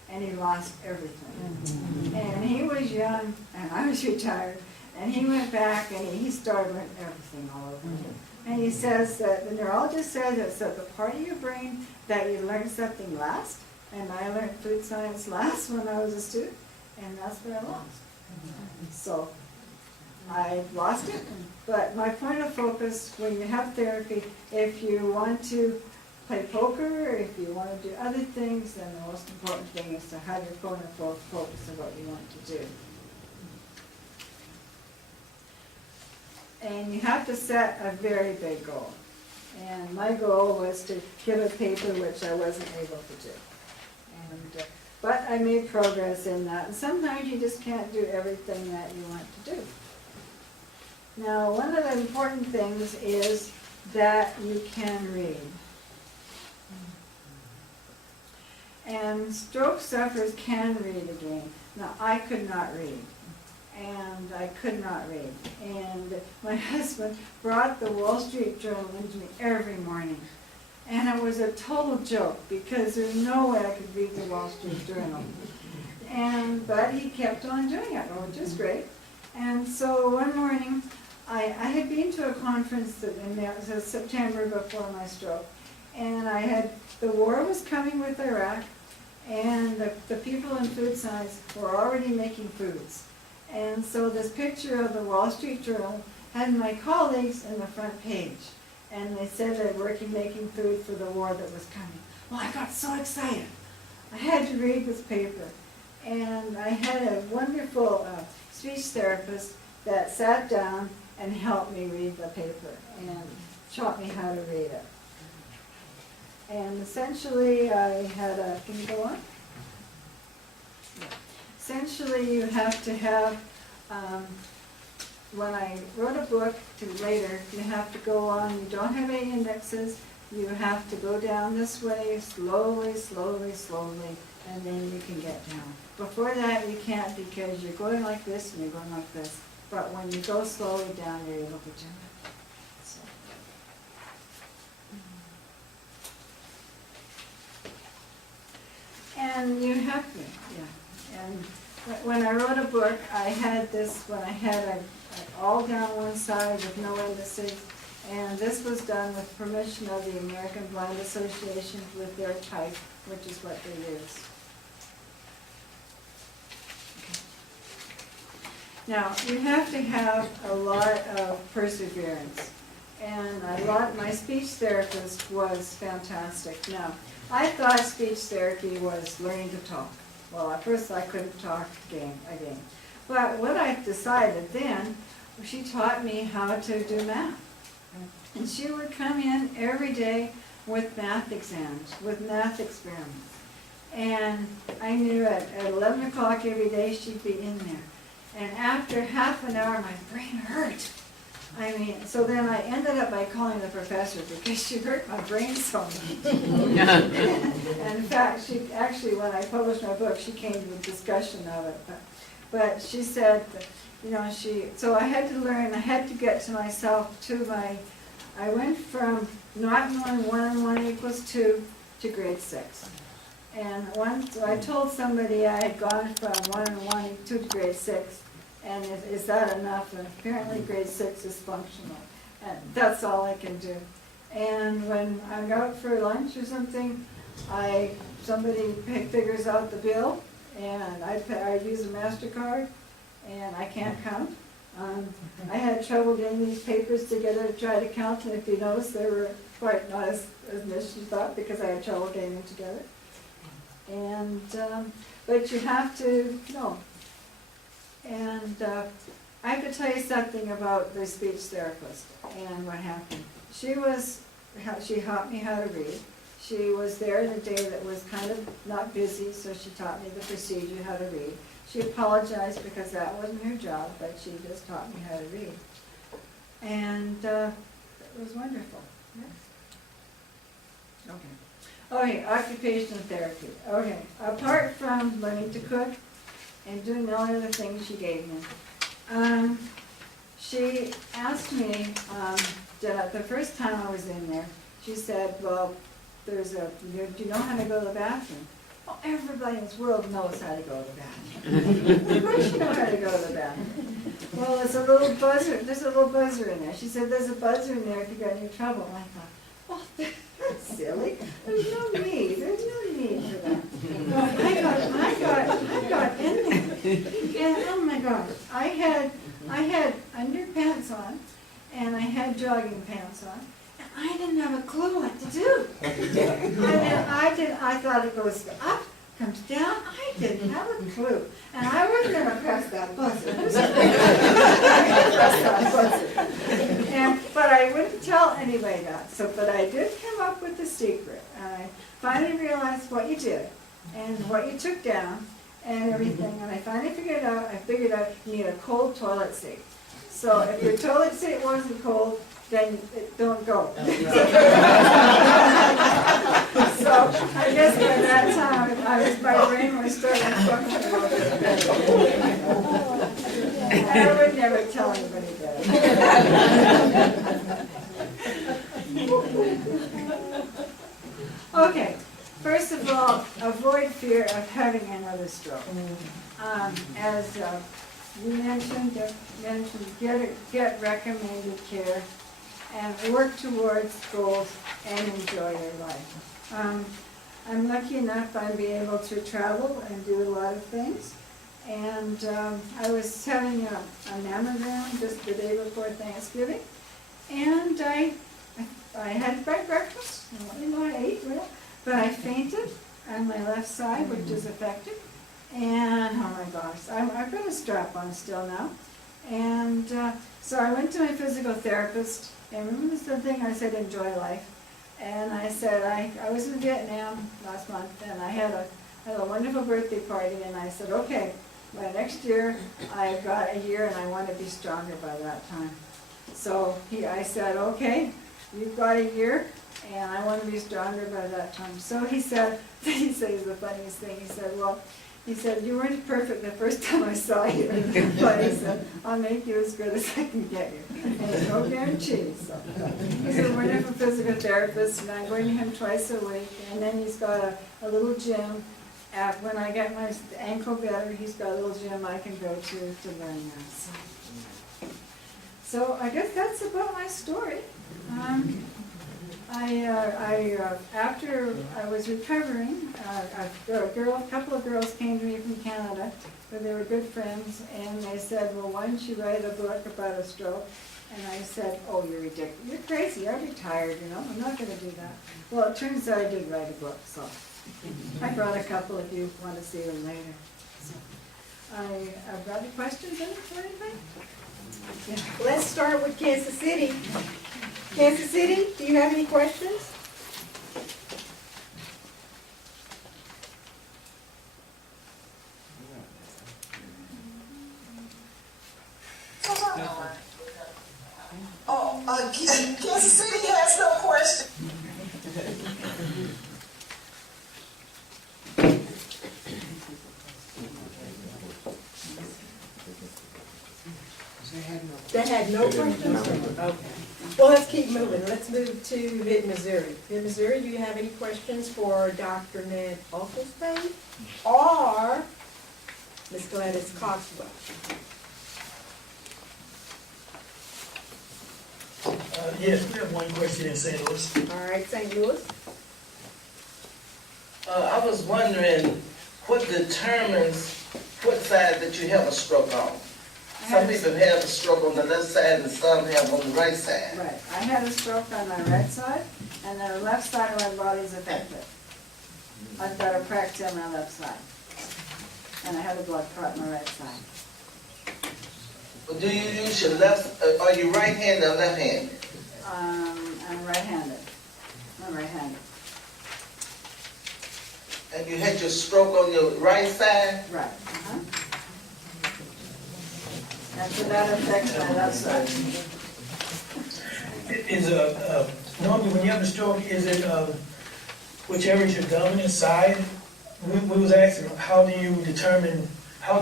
and he lost everything. And he was young, and I was retired, and he went back and he started learning everything all over again. And he says that the neurologist says it's at the part of your brain that you learn something last, and I learned food science last when I was a student, and that's what I lost. So I lost it, but my point of focus when you have therapy, if you want to play poker, or if you want to do other things, then the most important thing is to have your point of focus of what you want to do. And you have to set a very big goal. And my goal was to give a paper which I wasn't able to do. And, but I made progress in that. And sometimes you just can't do everything that you want to do. Now, one of the important things is that you can read. And stroke sufferers can read again. Now, I could not read. And I could not read. And my husband brought the Wall Street Journal into me every morning. And it was a total joke because there's no way I could read the Wall Street Journal. But he kept on doing it, which is great. And so one morning, I had been to a conference it was September before my stroke. And the war was coming with Iraq, and the people in food science were already making foods. And so this picture of the Wall Street Journal had my colleagues in the front page. And they said they were making food for the war that was coming. Well, I got so excited. I had to read this paper. And I had a wonderful speech therapist that sat down and helped me read the paper and taught me how to read it. And essentially I had can you go on? Yeah. Essentially, you have to have, when I wrote a book to later, you have to go on, you don't have any indexes, you have to go down this way, slowly, slowly, slowly, and then you can get down. Before that, you can't because you're going like this and you're going like this. But when you go slowly down, you're able to do it. So. And you have to, yeah. And when I wrote a book, I had this, when I had all down one side with no indices, and this was done with permission of the American Blind Association with their type, which is what they use. Okay. Now, you have to have a lot of perseverance, and my speech therapist was fantastic. Now, I thought speech therapy was learning to talk. Well, at first I couldn't talk again. But what I decided then, she taught me how to do math. And she would come in every day with math exams, with math experiments. And I knew at 11 o'clock every day she'd be in there. And after half an hour, my brain hurt. I mean, so then I ended up by calling the professor because she hurt my brain so much. And in fact, she actually, when I published my book, she came to a discussion of it. But she said, you know, so I had to learn, I had to get to myself I went from not knowing 1 and 1 equals 2 to grade 6. And so I told somebody I had gone from 1 and 1 to grade 6, and is that enough? And apparently grade 6 is functional, and that's all I can do. And when I'm out for lunch or something, somebody figures out the bill, and I use a MasterCard, and I can't count. I had trouble getting these papers together to try to count, and if you notice, they were quite not as nice as you thought, because I had trouble getting them together. And, but you have to know. And I have to tell you something about the speech therapist and what happened. She taught me how to read. She was there in a day that was kind of not busy, so she taught me the procedure, how to read. She apologized because that wasn't her job, but she just taught me how to read. And it was wonderful. Yes. Okay, occupational therapy. Okay, apart from learning to cook and doing all the other things she gave me, she asked me, the first time I was in there, she said, well, do you know how to go to the bathroom? Well, everybody in this world knows how to go to the bathroom. Of course you know how to go to the bathroom. Well, there's a little buzzer in there. She said, there's a buzzer in there if you got any trouble. And I thought, well, that's silly. There's no need for that. Well, I got in there. And oh my gosh, I had underpants on, and I had jogging pants on. I didn't have a clue what to do. I thought it goes up, comes down. I didn't have a clue. And I would never press that buzzer. But I wouldn't tell anybody that. But I did come up with the secret. And I finally realized what you did and what you took down and everything. And I finally figured out you need a cold toilet seat. So if your toilet seat wasn't cold, then don't go. So I guess by that time, my brain was starting to function a little bit better. And I would never tell anybody that. Okay, first of all, avoid fear of having another stroke. As you mentioned, get recommended care and work towards goals and enjoy your life. I'm lucky enough I'd be able to travel and do a lot of things. And I was having a mammogram just the day before Thanksgiving. And I had breakfast, I ate well, but I fainted on my left side, which is affected. And oh my gosh, I've got a strap on still now. And so I went to my physical therapist, and remember the thing I said, enjoy life. And I said, I was in Vietnam last month, and I had a wonderful birthday party, and I said, okay, by next year, I've got a year, and I want to be stronger by that time. So I said, okay, you've got a year, and I want to be stronger by that time. So he said the funniest thing, he said, you weren't perfect the first time I saw you, but he said, I'll make you as good as I can get you. And there's no guarantees. So. He's a wonderful physical therapist, and I'm going to him twice a week. And then he's got a little gym. When I get my ankle better, he's got a little gym I can go to learn that. So I guess that's about my story. After I was recovering, a couple of girls came to me from Canada, where they were good friends, and they said, well, why don't you write a book about a stroke? And I said, oh, you're ridiculous. You're crazy. I'm retired, I'm not going to do that. Well, it turns out I did write a book, so I brought a couple if you want to see them later. I brought any questions in it or anything? Let's start with Kansas City. Kansas City, do you have any questions? Kansas City has no question. They had no questions? Okay. Well, let's keep moving. Let's move to Mid-Missouri. Mid-Missouri, do you have any questions for Dr. Ned Oglesby or Ms. Gladys Coxwell? Yes, we have one question in St. Louis. All right, St. Louis? I was wondering what determines what side that you have a stroke on? Some people have a stroke on the left side and some have on the right side. Right, I had a stroke on my right side, and the left side of my body is affected. I've got a fracture on my left side, and I had a blood clot on my right side. Well, do you use your left, are you right-handed or left-handed? I'm right-handed. I'm right-handed. And you had your stroke on your right side? Right. And so that affects my left side. Is normally when you have a stroke, is it whichever is your dominant side? We was asking, how do they determine how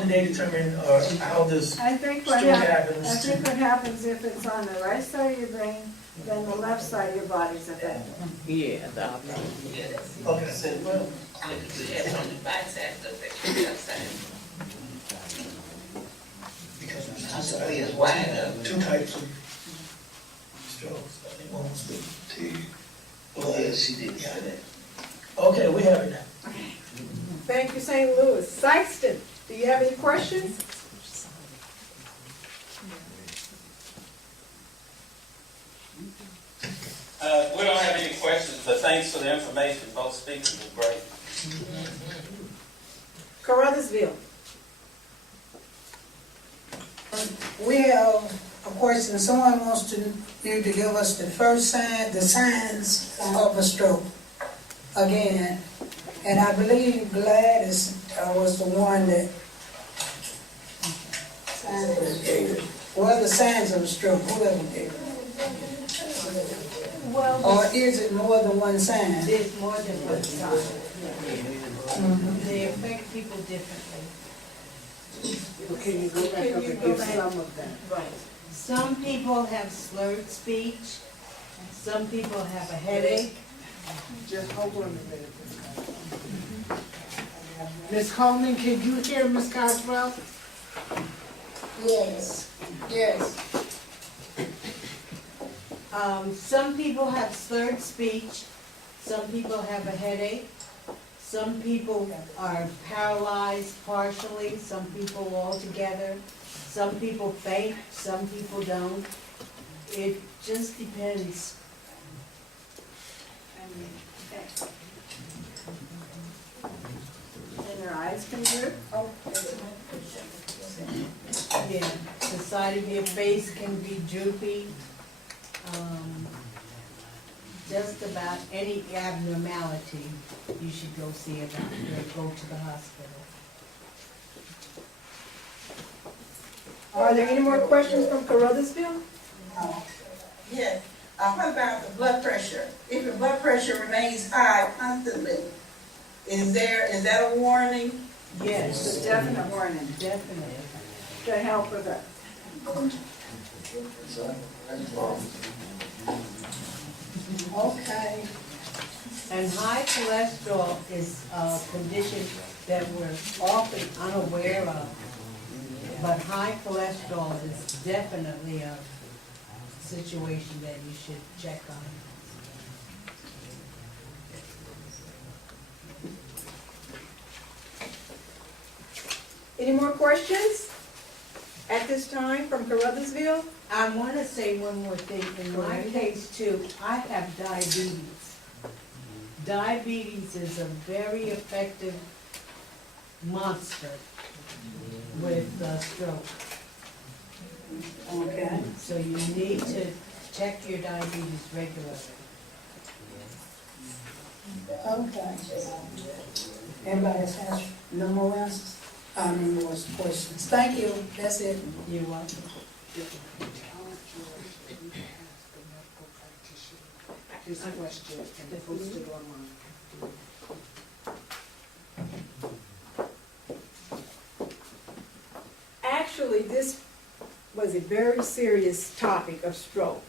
this I think stroke happens? I think what happens if it's on the right side of your brain, then the left side of your body's affected. Yeah, the opposite. Yeah, that's it. Okay. So, well, You have it on the right side, it affects the left side. Because there's I saw it wide up. two types of strokes. I think one was the T. Oh, yeah, she did say that. Okay, we have it now. Thank you, St. Louis. Sykeston, do you have any questions? We don't have any questions, but thanks for the information. Both speakers were great. Carruthersville. We have a question. Someone wants you to give us the first sign, the signs of a stroke again. And I believe Gladys was the one that what are the signs of a stroke? Whoever gave it. Well, Or is it more than one sign? there's more than one side. They affect people differently. Can you go back up and give some of that? Right. Some people have slurred speech, some people have a headache. Just hold on a minute, Ms. Coxwell. Ms. Coleman, can you hear Ms. Coxwell? Yes, yes. Some people have slurred speech, some people have a headache, some people are paralyzed partially, some people altogether, some people faint, some people don't. It just depends. And their eyes can droop. Yeah, the side of your face can be droopy. Just about any abnormality, you should go see a doctor or go to the hospital. Are there any more questions from Carruthersville? Yes. What about the blood pressure? If your blood pressure remains high constantly, is that a warning? Yes, It's a definite warning definitely. to help with it. Okay. And high cholesterol is a condition that we're often unaware of. But high cholesterol is definitely a situation that you should check on. Any more questions at this time from Carruthersville? I want to say one more thing. In my case too, I have diabetes. diabetes is a very effective monster with stroke. Okay. So you need to check your diabetes regularly. Okay. Anybody else has no more answers? No more questions. Thank you. That's it. You're welcome. This question and posted online. Actually, this was a very serious topic of stroke.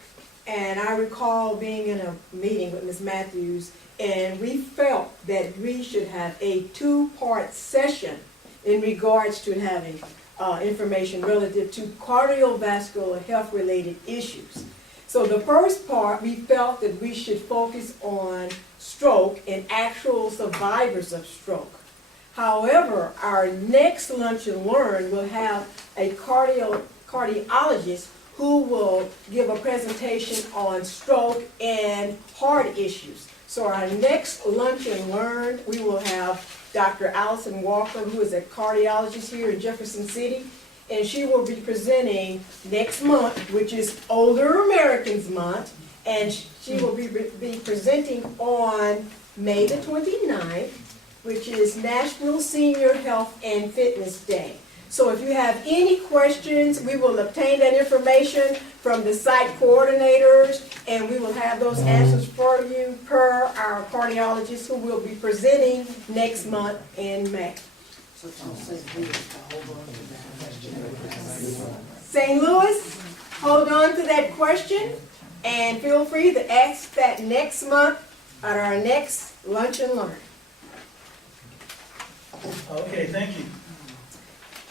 And I recall being in a meeting with Ms. Matthews, and we felt that we should have a two-part session in regards to having information relative to cardiovascular health-related issues. So the first part, we felt that we should focus on stroke and actual survivors of stroke. However, our next Lunch and Learn will have a cardiologist who will give a presentation on stroke and heart issues. So our next Lunch and Learn, we will have Dr. Allison Walker, who is a cardiologist here in Jefferson City, and she will be presenting next month, which is Older Americans Month, and she will be presenting on May the 29th, which is National Senior Health and Fitness Day. So if you have any questions, we will obtain that information from the site coordinators, and we will have those answers for you per our cardiologist who will be presenting next month in May. St. Louis, hold on to that question, and feel free to ask that next month at our next Lunch and Learn. Okay, thank you.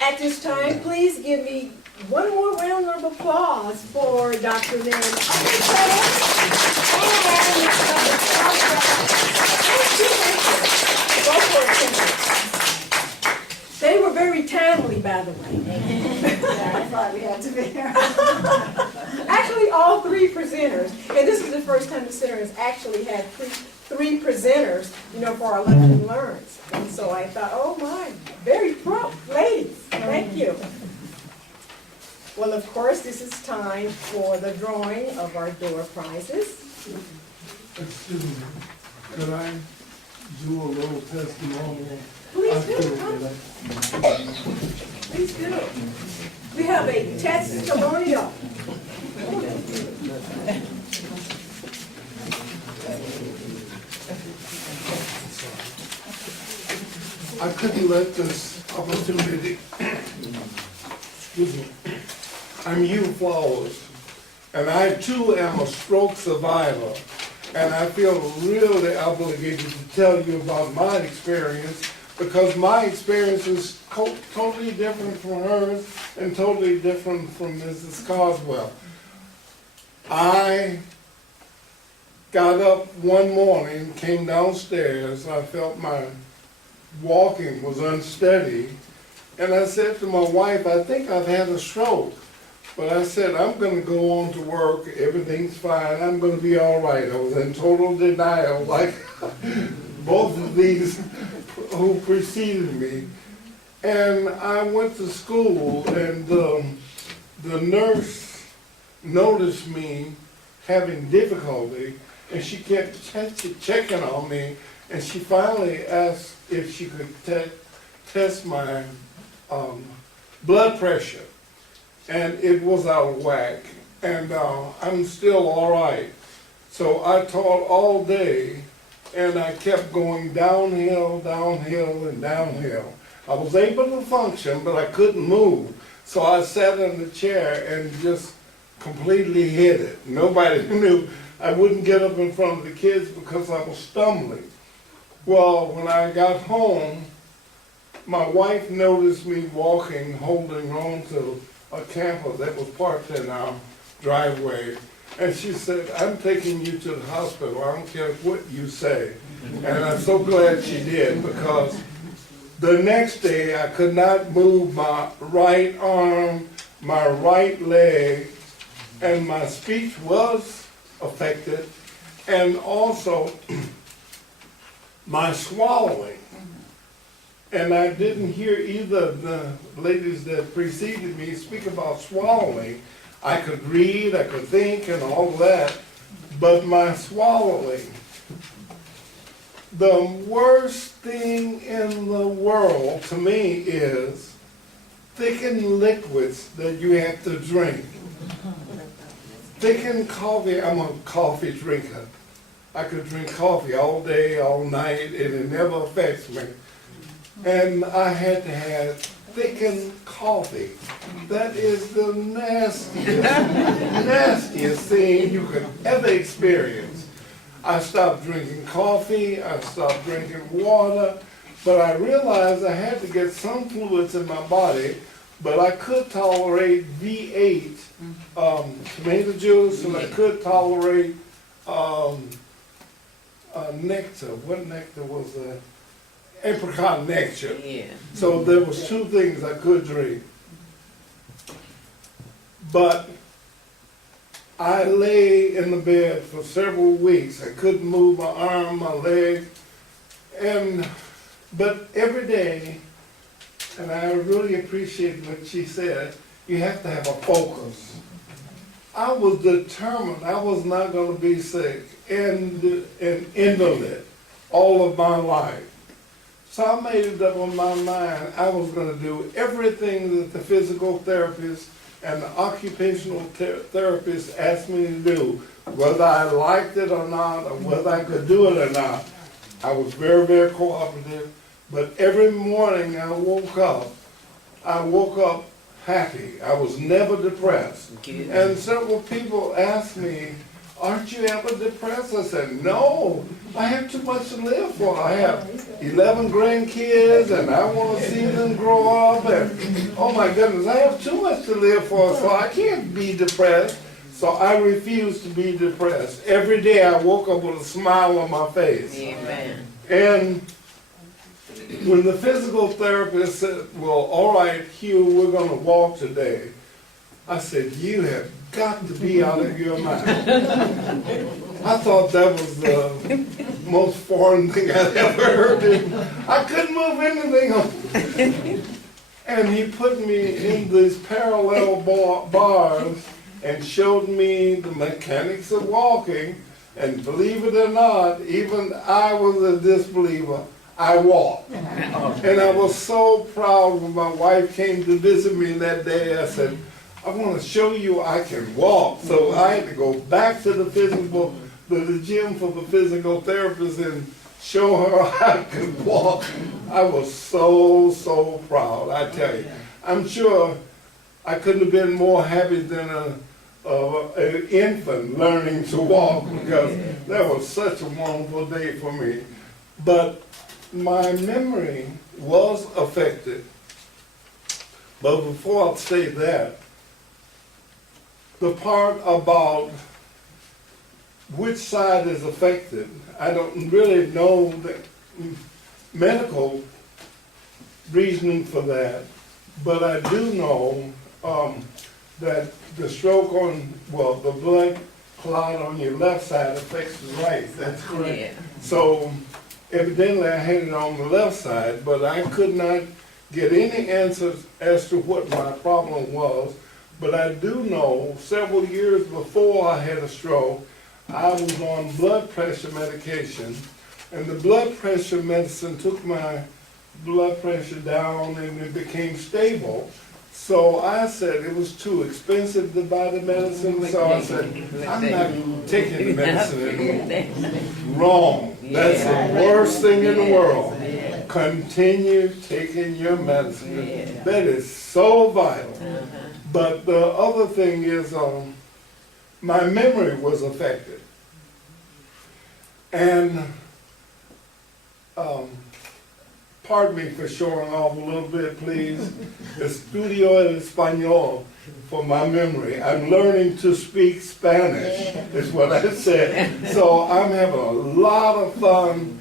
At this time, please give me one more round of applause for Dr. Lynn They were very timely, by the way. I thought we had to be here. Actually, all three presenters, and this is the first time the center has actually had three presenters, for our Lunch and Learns. And so I thought, oh my, very prompt, ladies. Thank you. Well, of course, this is time for the drawing of our door prizes. Excuse me, could I do a little testimonial? Please do. Please do. We have a testimonial. I couldn't let this opportunity, excuse me, I'm Hugh Flowers, and I too am a stroke survivor, and I feel really obligated to tell you about my experience, because my experience is totally different from hers and totally different from Mrs. Carswell. I got up one morning, came downstairs, I felt my walking was unsteady, and I said to my wife, I think I've had a stroke. But I said, I'm going to go on to work, everything's fine, I'm going to be all right. I was in total denial, like both of these who preceded me. And I went to school, and the nurse noticed me having difficulty, and she kept checking on me, and she finally asked if she could test my blood pressure. And it was out of whack, and I'm still all right. So I taught all day, and I kept going downhill, downhill, and downhill. I was able to function, but I couldn't move. So I sat in the chair and just completely hid it. Nobody knew. I wouldn't get up in front of the kids because I was stumbling. Well, when I got home, my wife noticed me walking, holding on to a camper that was parked in our driveway. And she said, I'm taking you to the hospital. I don't care what you say. And I'm so glad she did, because the next day I could not move my right arm, my right leg, and my speech was affected. And also, my swallowing. And I didn't hear either of the ladies that preceded me speak about swallowing. I could read, I could think, and all that, but my swallowing. The worst thing in the world to me is thickened liquids that you have to drink. Thickened coffee, I'm a coffee drinker. I could drink coffee all day, all night, and it never affects me. And I had to have thickened coffee. That is the nastiest, nastiest thing you could ever experience. I stopped drinking coffee, I stopped drinking water, but I realized I had to get some fluids in my body, but I could tolerate V8 tomato juice, and I could tolerate nectar. What nectar was that? Apricot nectar. Yeah. So there was two things I could drink. But I lay in the bed for several weeks. I couldn't move my arm, my leg, but every day, and I really appreciate what she said, you have to have a focus. I was determined I was not going to be sick and indolent all of my life. So I made it up on my mind I was going to do everything that the physical therapist and the occupational therapist asked me to do, whether I liked it or not, or whether I could do it or not. I was very, very cooperative, but every morning I woke up happy. I was never depressed. Good. And several people asked me, aren't you ever depressed? I said, no, I have too much to live for. I have 11 grandkids, and I want to see them grow up, and oh my goodness, I have too much to live for, so I can't be depressed. So I refuse to be depressed. Every day I woke up with a smile on my face. Amen. And when the physical therapist said, well, all right, Hugh, we're going to walk today, I said, you have got to be out of your mind. I thought that was the most foreign thing I'd ever heard. I couldn't move anything. And he put me in these parallel bars and showed me the mechanics of walking. And believe it or not, even I was a disbeliever. I walked. And I was so proud when my wife came to visit me that day. I said, I want to show you I can walk. So I had to go back to the gym for the physical therapist and show her I could walk. I was so proud, I tell you. I'm sure I couldn't have been more happy than an infant learning to walk, because that was such a wonderful day for me. But my memory was affected. But before I say that, the part about which side is affected, I don't really know the medical reasoning for that, but I do know that the stroke the blood clot on your left side affects the right. That's correct. Yeah. So evidently I had it on the left side, but I could not get any answers as to what my problem was. But I do know several years before I had a stroke, I was on blood pressure medication, and the blood pressure medicine took my blood pressure down and it became stable. So I said it was too expensive to buy the medicine, so I said, I'm not taking the medicine anymore. Wrong. That's the worst thing in the world. Continue taking your medicine. That is so vital. But the other thing is, my memory was affected. And, pardon me for showing off a little bit, please. Estudio el español for my memory. I'm learning to speak Spanish, is what I said. So I'm having a lot of fun.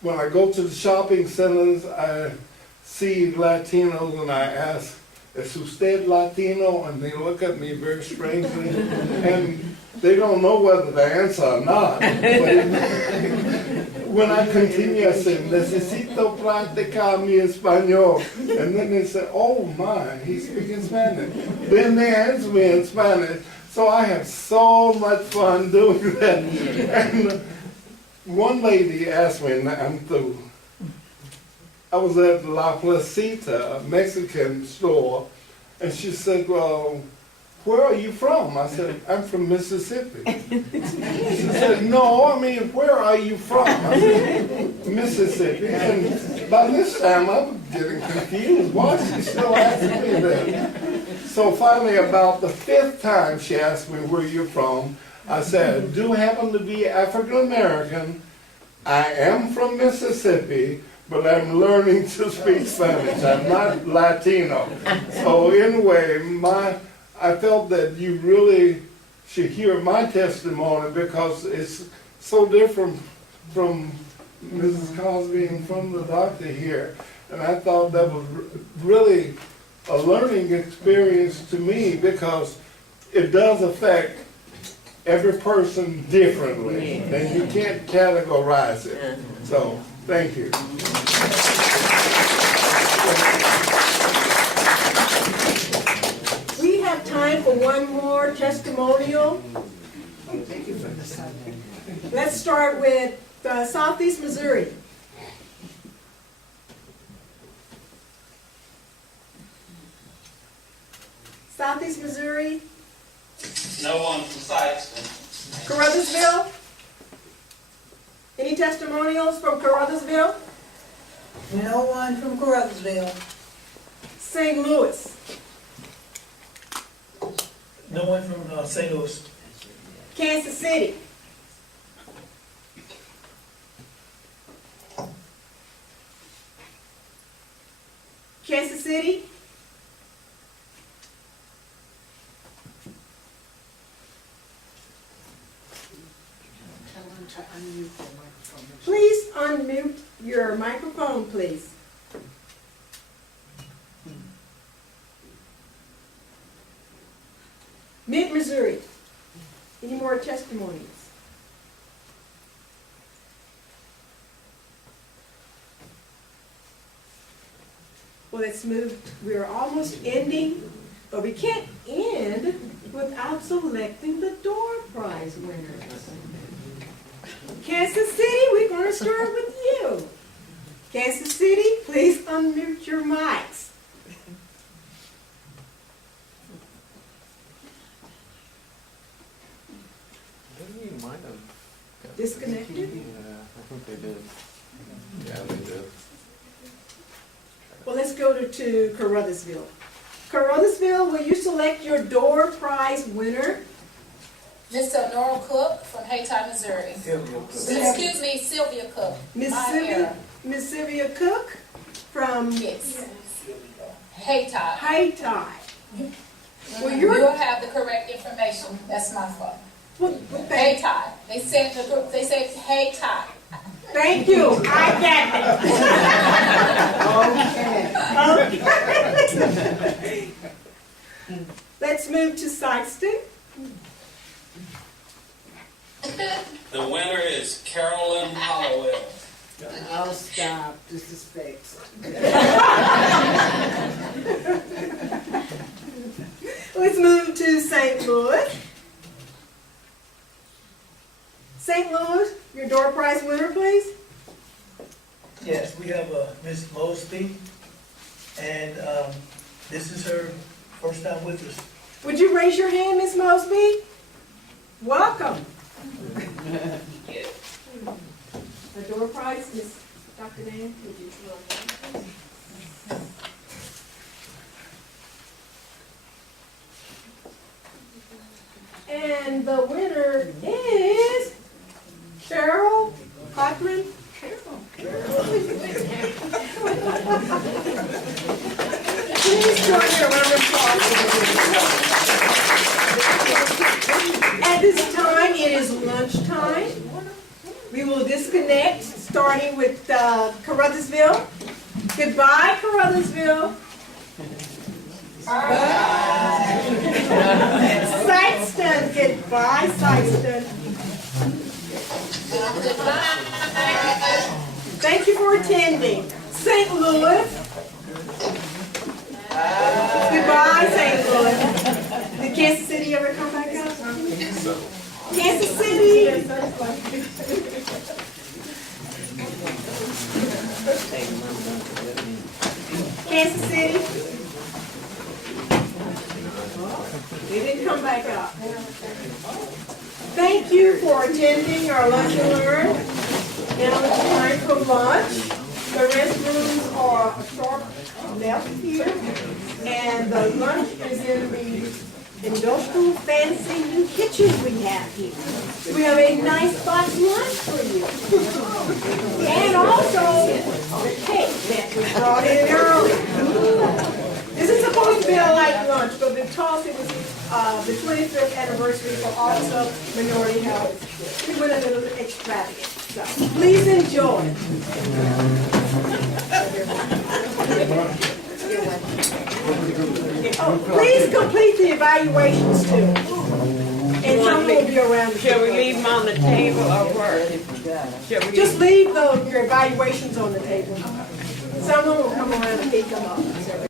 When I go to the shopping centers, I see Latinos and I ask, ¿Es usted Latino? And they look at me very strangely, and they don't know whether to answer or not. But when I continue, I said, necesito practicar mi español. And then they said, oh my, he's speaking Spanish. Then they answered me in Spanish. So I have so much fun doing that. And one lady asked me, and I'm through. I was at La Placita, a Mexican store, and she said, well, where are you from? I said, I'm from Mississippi. She said, no, I mean, where are you from? I said, Mississippi. And by this time, I'm getting confused. Why is she still asking me that? So finally, about the 5th time she asked me where you're from, I said, I do happen to be African American. I am from Mississippi, but I'm learning to speak Spanish. I'm not Latino. So anyway, I felt that you really should hear my testimony because it's so different from Mrs. Cosby and from the doctor here. And I thought that was really a learning experience to me because it does affect every person differently, and you can't categorize it. So, thank you. We have time for one more testimonial. Thank you for the Sunday. Let's start with Southeast Missouri. Southeast Missouri, No one from Sykeston. Carruthersville. Any testimonials from Carruthersville? No one from Carruthersville. St. Louis. No one from St. Louis. Kansas City. Kansas City. Tell them to unmute the microphone. Please unmute your microphone, please. Mid-Missouri. Any more testimonies? Well, let's move. We're almost ending, but we can't end without selecting the door prize winners. Kansas City, we're going to start with you. Kansas City, please unmute your mics. They might have got Disconnected? Yeah, I think they did. Yeah, they did. Well, let's go to Carruthersville. Carruthersville, will you select your door prize winner? Mr. Nora Cook from Hayti, Missouri. Excuse me, Sylvia Cook. Miss My Sylvia, error. Miss Sylvia Cook from Yes. Hayti. Hayti. Well, You'll you're, have the correct information. That's my fault. well, Hayti. They said the group. They said Hayti. thank you. I got it. Okay. Let's move to Sykeston. The winner is Carolyn Hollowell. Oh, stop. This is fake. Let's move to St. Louis. St. Louis, your door prize winner, please. Yes, we have Ms. Mosby, and this is her first time with us. Would you raise your hand, Ms. Mosby? Welcome. A door prize, Ms. Dr. Dan, would you? And the winner is Carol Cochran. Please join me a round of applause. At this time, it is lunchtime. We will disconnect, starting with Carruthersville. Goodbye, Carruthersville. Sykeston, goodbye, Sykeston. Thank you for attending. St. Louis. Goodbye, St. Louis. Did Kansas City ever come back up? Kansas City. Kansas City. They didn't come back up. Thank you for attending our lunch and learn. Now it's time for lunch. The restrooms are a short left here, and the lunch is in the industrial fancy new kitchen we have here. We have a nice box lunch for you. And also the cake that we brought in early. This is supposed to be a light lunch, but because it was the 25th anniversary for Office of Minority Health, we went a little extravagant. So please enjoy. Oh, please complete the evaluations too. And someone will be around. Shall we leave them on the table or where? Shall we? Just leave your evaluations on the table. Someone will come around and pick them up.